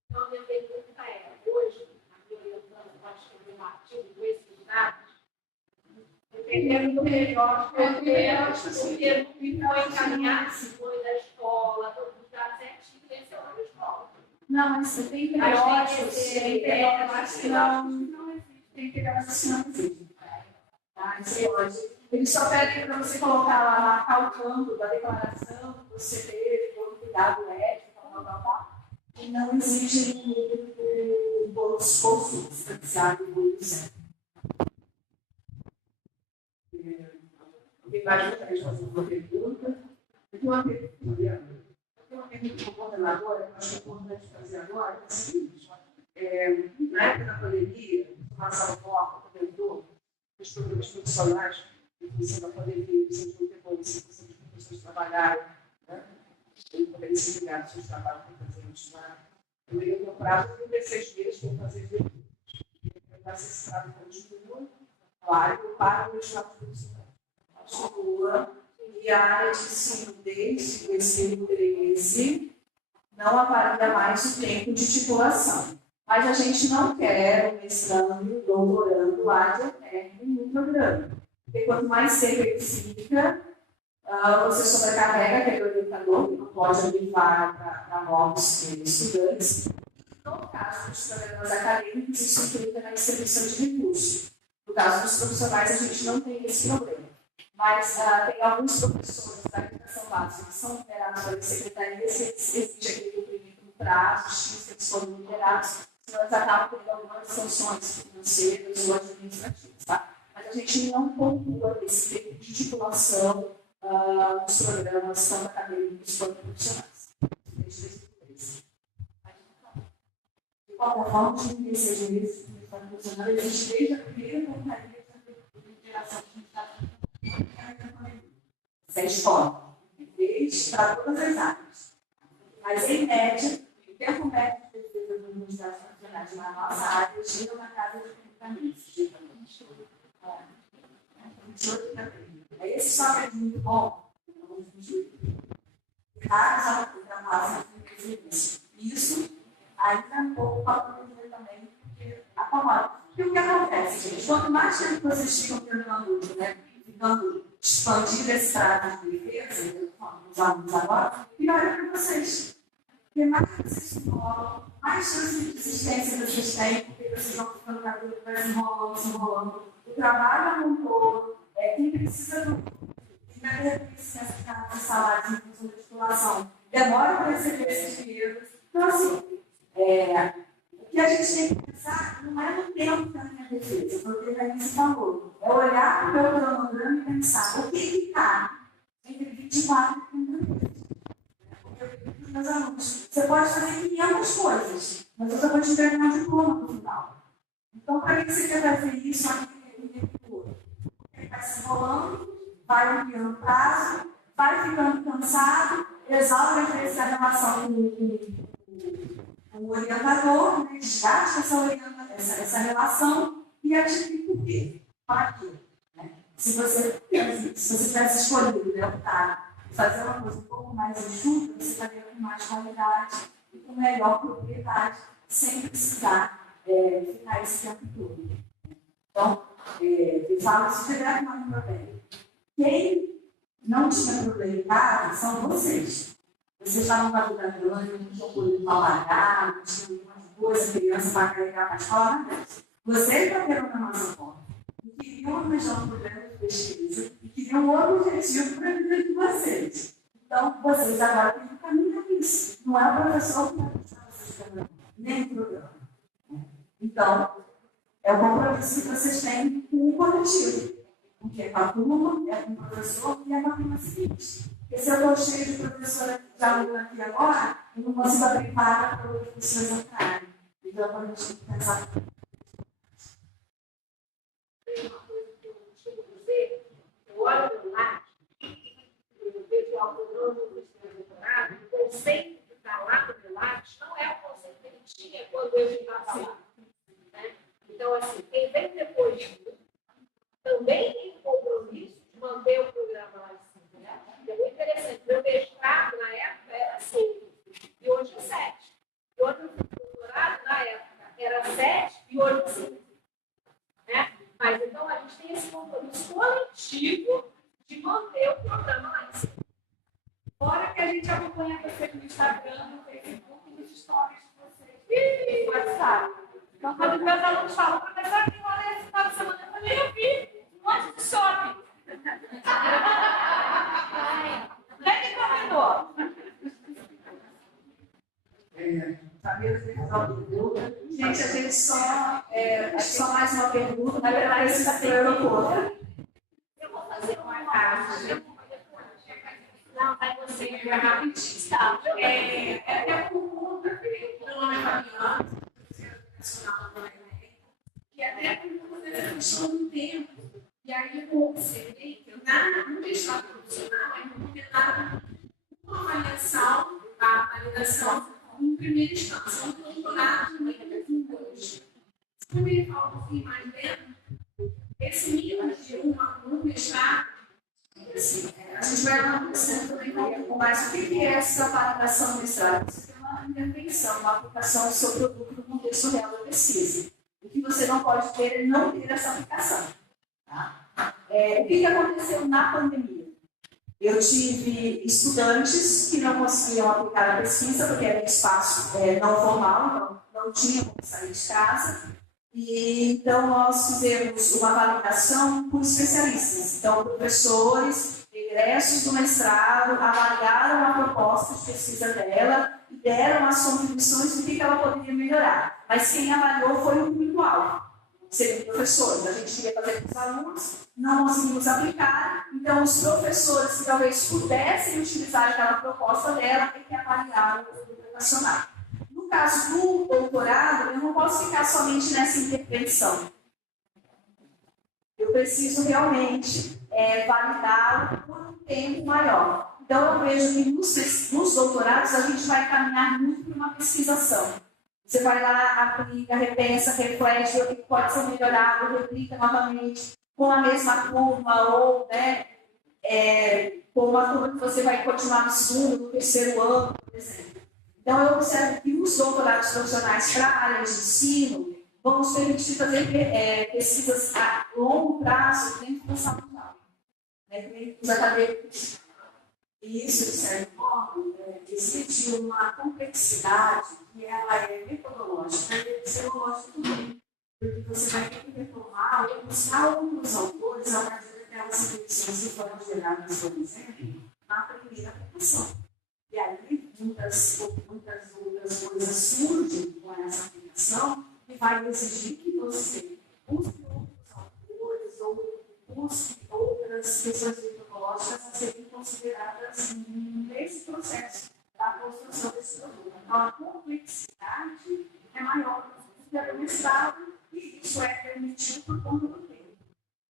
Então, minha pergunta hoje, orientando a partir do artigo com esses dados, entendendo melhor, porque não foi encaminhado se foi da escola, dos dados certinhos, tem que ser uma escola. Não, mas você tem periódicos, tem periódicos que não existem. Tá? Você pode. Eles só pedem para você colocar lá, marcar o campo da declaração que você teve, todo cuidado ético, e não exige o número do bolso substanciado do INSEE. Alguém mais gostaria de fazer uma pergunta? Eu tenho uma pergunta para o coordenador, eu acho que é importante fazer agora, é o seguinte: na época da pandemia, formação forte, comentou, os programas profissionais, em função da pandemia, precisam de muita evolução, precisam de pessoas trabalharem, e poderem se ligar dos seus trabalhos para fazer continuar. Eu ia ter um prazo de 36 meses para fazer de vai ser esse prazo continua, claro, para o estado profissional. Continua, e a área de ensino desde esse interesse não avalia mais o tempo de titulação. Mas a gente não quer o mestrando e o doutorando lá de eterno no programa. Porque quanto mais tempo ele fica, você sobrecarrega aquele orientador, que não pode levar para novos estudantes. No caso dos programas acadêmicos, isso implica na distribuição de recursos. No caso dos profissionais, a gente não tem esse problema. Mas tem alguns professores da educação básica que são liberados pela secretaria, se existe aquele cumprimento do prazo, X, eles foram liberados, senão eles acabam tendo algumas sanções financeiras ou administrativas. Tá? Mas a gente não pontua esse tempo de titulação nos programas tanto acadêmicos quanto profissionais. qualquer forma, de ninguém seja isso, que está funcionando, existe desde a primeira portaria de geração de Estado. Isso é história. Fez para todas as áreas. Mas, em média, o tempo médio de defesa das universidades nacionais na nossa área gira na casa de 30 meses. Esse só é muito bom. Raros ultrapassam isso ainda é um pouco para dizer também, porque acomoda. E o que acontece, gente? Quanto mais tempo vocês ficam tentando, ficando expandir esse trato de defesa, os alunos agora, pior é para vocês. Porque mais vocês se enrolam, mais chance de desistência vocês têm, porque vocês vão ficando cada vez mais enrolando. O trabalho é um todo, quem precisa do salários em função da titulação demora para receber esses dinheiros. Então, assim, o que a gente tem que pensar não é no tempo da minha defesa, porque a gente falou, é olhar para o meu cronograma e pensar o que está entre 24 e 30 meses. Porque eu digo para os meus alunos, você pode fazer 500 coisas, mas você pode entregar um diploma no final. Então, para que você quer fazer isso aqui no tempo todo? Ele vai se enrolando, vai ampliando prazo, vai ficando cansado, exaure às vezes a relação com o orientador, né? Desgasta essa relação e atinge por quê? Para quê? Né? Se você tivesse escolhido, fazer uma coisa um pouco mais enxuta, você estaria com mais qualidade e com melhor propriedade, sem precisar ficar esse tempo todo. Então, eu falo isso direto na minha pele. Quem não tinha problema em casa são vocês. Vocês estavam com a vida grande, não tinham podido pagar, não tinham umas boas crianças para carregar para a escola, nada. Vocês bateram na nossa porta e queriam arranjar um problema de pesquisa e queriam outro objetivo para a vida de vocês. Então, vocês agora têm que caminhar isso. Não é o professor que vai deixar vocês caminhando, nem o programa. Então, é o compromisso que vocês têm com o coletivo. Porque é com a turma, é com o professor e é com a turma seguinte. Porque se eu estou cheio de professora de aluno aqui agora, eu não consigo abrir vaga para outras pessoas entrarem. Então, a gente tem que pensar. Eu olho para o lado, eu vejo o autonomia do doutorado, o conceito que está lá no Pilates não é o conceito que ele tinha quando eu estava lá. Né? Então, assim, quem vem depois de mim também tem o compromisso de manter o programa lá em cima. Né? É muito interessante. Meu mestrado, na época, era 5, e hoje é 7. E hoje o doutorado, na época, era 7 e hoje é 5. Né? Mas, então, a gente tem esse compromisso coletivo de manter o programa lá em cima. Fora que a gente acompanha você no Instagram, no Facebook, nos stories de vocês. E WhatsApp. Então, quando meus alunos falam, professor, que rola esse final de semana, eu falei, eu vi. Um monte de shopping. Nem me convidou. Gente, a gente só mais uma pergunta, na verdade, esse está tendo outra. Eu vou fazer uma parte. Não, vai você, vai rapidinho. Tá. É comum, meu nome é Fabiana, e até porque vocês estão no tempo. E aí eu observei que no mestrado profissional é recomendado uma avaliação, a validação em primeira instância, um doutorado também é hoje. Como ele fala um pouquinho mais dentro, esse nível de um mestrado, assim, a gente vai analisando também um pouco mais o que é essa validação do mestrado. Você tem uma intervenção, uma aplicação do seu produto no contexto real da pesquisa. O que você não pode ter é não ter essa aplicação. Tá? O que aconteceu na pandemia? Eu tive estudantes que não conseguiam aplicar a pesquisa, porque era em espaço não formal, então não tinham como sair de casa. E, então, nós fizemos uma validação por especialistas. Então, professores, egressos do mestrado, avaliaram a proposta de pesquisa dela e deram as contribuições do que ela poderia melhorar. Mas quem avaliou foi o público-alvo. Seriam professores. A gente queria fazer com os alunos, não conseguimos aplicar. Então, os professores que talvez pudessem utilizar aquela proposta dela, tem que avaliar o público educacional. No No caso do doutorado, eu não posso ficar somente nessa intervenção. Eu preciso realmente validá-lo por um tempo maior. Então, eu vejo que nos doutorados a gente vai caminhar muito para uma pesquisação. Você vai lá, aplica, repensa, reflete, o que pode ser melhorado, replica novamente com a mesma turma ou com uma turma que você vai continuar no segundo, no terceiro ano, por exemplo. Então, eu observo que os doutorados profissionais para a área de ensino vão nos permitir fazer pesquisas a longo prazo dentro da sala de aula, dentro dos acadêmicos. E isso, de certo modo, existe uma complexidade que ela é metodológica e psicológica também. Porque você vai ter que retomar ou buscar outros autores a partir daquelas reflexões que foram geradas, por exemplo, na primeira aplicação. E aí, muitas outras coisas surgem com essa aplicação e vai exigir que você busque outros autores ou busque outras questões metodológicas a serem consideradas nesse processo da construção desse produto. Então, a complexidade é maior do que a do mestrado e isso é permitido por conta do tempo.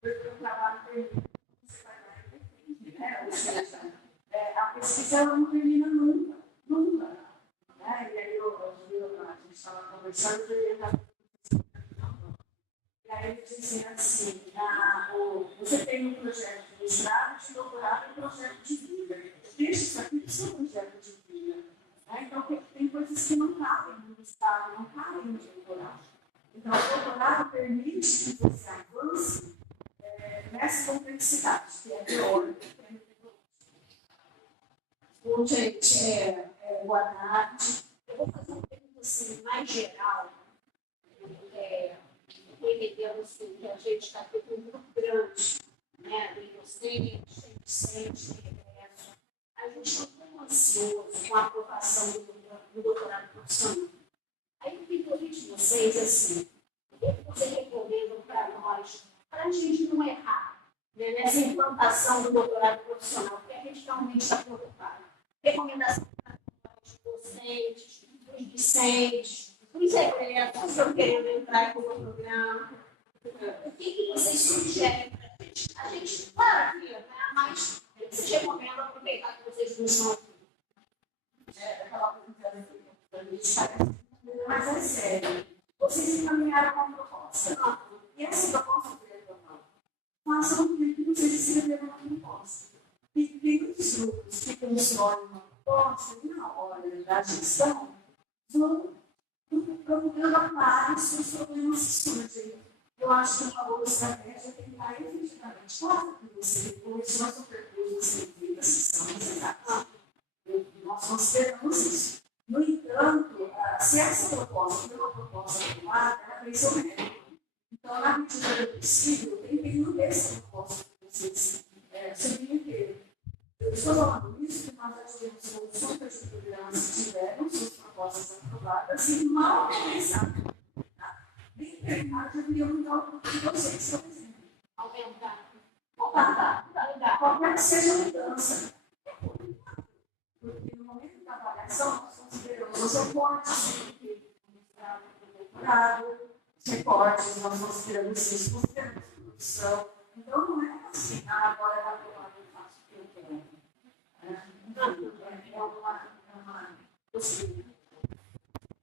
Porque o trabalho permite que você vai lá e defende, né? Ou seja, a pesquisa não termina nunca. Né? E aí, a gente estava conversando e aí ele dizia assim, você tem um projeto de mestrado, de doutorado e um projeto de vida. Deixa isso aqui para o seu projeto de vida. Né? Então, tem coisas que não cabem no mestrado, não cabem no doutorado. Então, o doutorado permite que você avance nessa complexidade, que é teórica. Bom, gente, boa tarde. Eu vou fazer uma pergunta assim, mais geral. Entendendo assim, que a gente está com um grupo grande, né? Tem docentes, tem discentes, tem regresso. A gente está tão ansioso com a aprovação do doutorado profissional. Aí eu queria ouvir de vocês assim, o que vocês recomendam para nós, para a gente não errar, né, nessa implantação do doutorado profissional, porque a gente realmente está preocupado. Recomendação para os docentes, os discentes, os secretos que estão querendo entrar com o programa. O que vocês sugerem para a gente? A gente, claro, aqui, né? Mas o que vocês recomendam aproveitar que vocês não estão aqui? Aquela pergunta que a gente parece, mas é sério. Vocês encaminharam uma proposta. E essa proposta foi aprovada. Façam o que vocês escreveram na proposta. E tem muitos grupos que constroem uma proposta e na hora da gestão vão procurando atalhos para os problemas que surgem. Eu acho que uma boa estratégia é tentar efetivamente, claro que você depois nós não percursos servidas que são necessários. Nós consideramos isso. No entanto, se essa proposta for uma proposta aprovada, ela tem seu mérito. Então, na medida do possível, tem que manter essa proposta que vocês submeteram. Eu estou falando isso porque nós já tivemos consultas de programas que tiveram suas propostas aprovadas e mal começaram. Bem terminado, já deveria mudar o grupo de vocês, por exemplo. Aumentar. Qualquer que seja a mudança. Porque no momento da avaliação, nós consideramos os recortes do doutorado, os recortes, nós consideramos os termos de produção. Então, não é assim, agora está aprovado, eu faço o que eu quero. É uma possibilidade.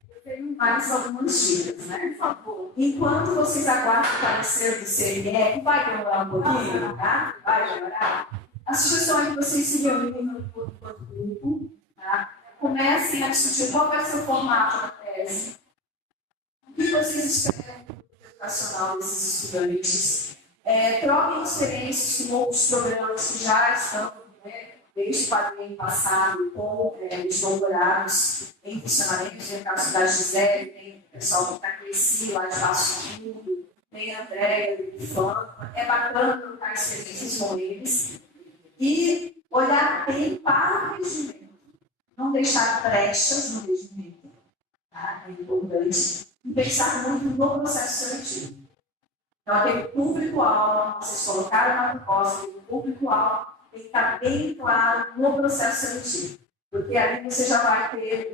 Eu tenho mais algumas dicas, né? Por favor. Enquanto vocês aguardam o parecer do CNE, vai demorar um pouquinho, tá? Vai demorar. A sugestão é que vocês se reúnam enquanto grupo, tá? Comecem a discutir qual vai ser o formato da tese, o que vocês esperam do grupo educacional desses estudantes, troquem experiências com outros programas que já estão, desde o ano passado, com os doutorados em funcionamento. Tem o caso da Gisele, tem o pessoal que está crescido lá de Passo Fundo, tem a Andréia do FAM. É bacana trocar experiências com eles e olhar bem para o regimento. Não deixar brechas no regimento, tá? É importante. E pensar muito no processo seletivo. Então, aquele público-alvo, vocês colocaram na proposta, aquele público-alvo tem que estar bem claro no processo seletivo. Porque ali você já vai ter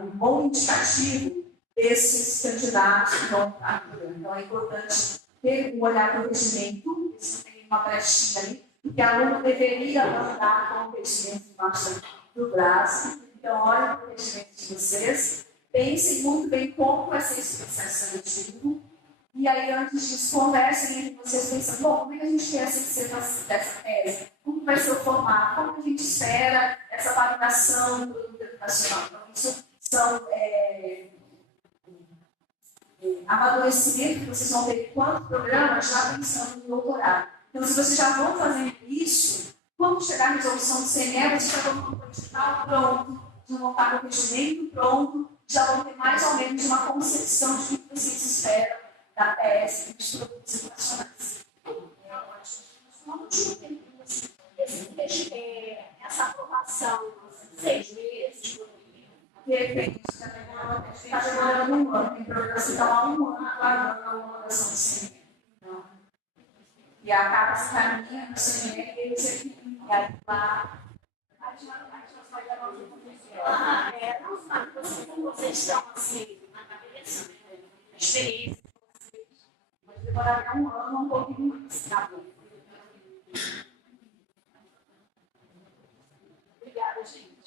um bom indicativo desses candidatos que vão estar no programa. Então, é importante ter um olhar para o regimento, isso tem uma brechinha ali, porque o aluno deveria andar com o regimento embaixo do braço. Então, olhem para o regimento de vocês, pensem muito bem como vai ser esse processo seletivo, e aí, antes disso, conversem entre vocês, pensando, bom, como é que a gente quer ser dessa tese? Como vai ser o formato? Como que a gente espera essa validação do produto educacional? Então, isso são amadurecimento que vocês vão ter enquanto programa, já pensando no doutorado. Então, se vocês já vão fazendo isso, quando chegar a resolução do CNE, vocês já vão ter o edital pronto, já vão estar com o regimento pronto, já vão ter mais ou menos uma concepção de o que vocês esperam da tese e dos produtos educacionais. Essa aprovação, 6 meses, Depende, está demorando um ano, tem programa que está há um ano aguardando a homologação do CNE. E acaba se caminhando no CNE e eles aqui, e aí lá. Não sabe como vocês estão assim, na cabeça, a experiência. Vai demorar um ano, um pouquinho mais. Tá bom. Obrigada, gente.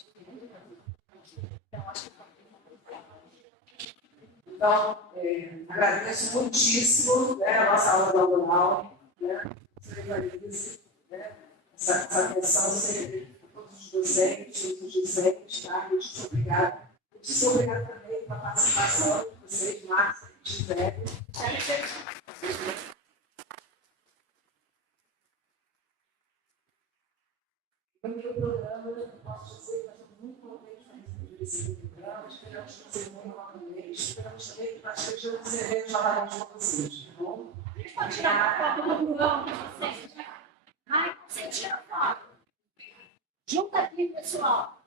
Então, agradeço muitíssimo a nossa aula inaugural, essa atenção sempre a todos os docentes, os discentes, tá? Muito obrigada. Muito obrigada também pela participação de vocês, Márcia e Gisele. No meu programa, eu posso dizer que eu estou muito contente com esse programa, esperamos que vocês venham novamente, esperamos também que nós estejamos eventos novamente com vocês, tá bom? A gente pode tirar uma foto do programa com vocês? Ai, você tira foto. Junta aqui, pessoal.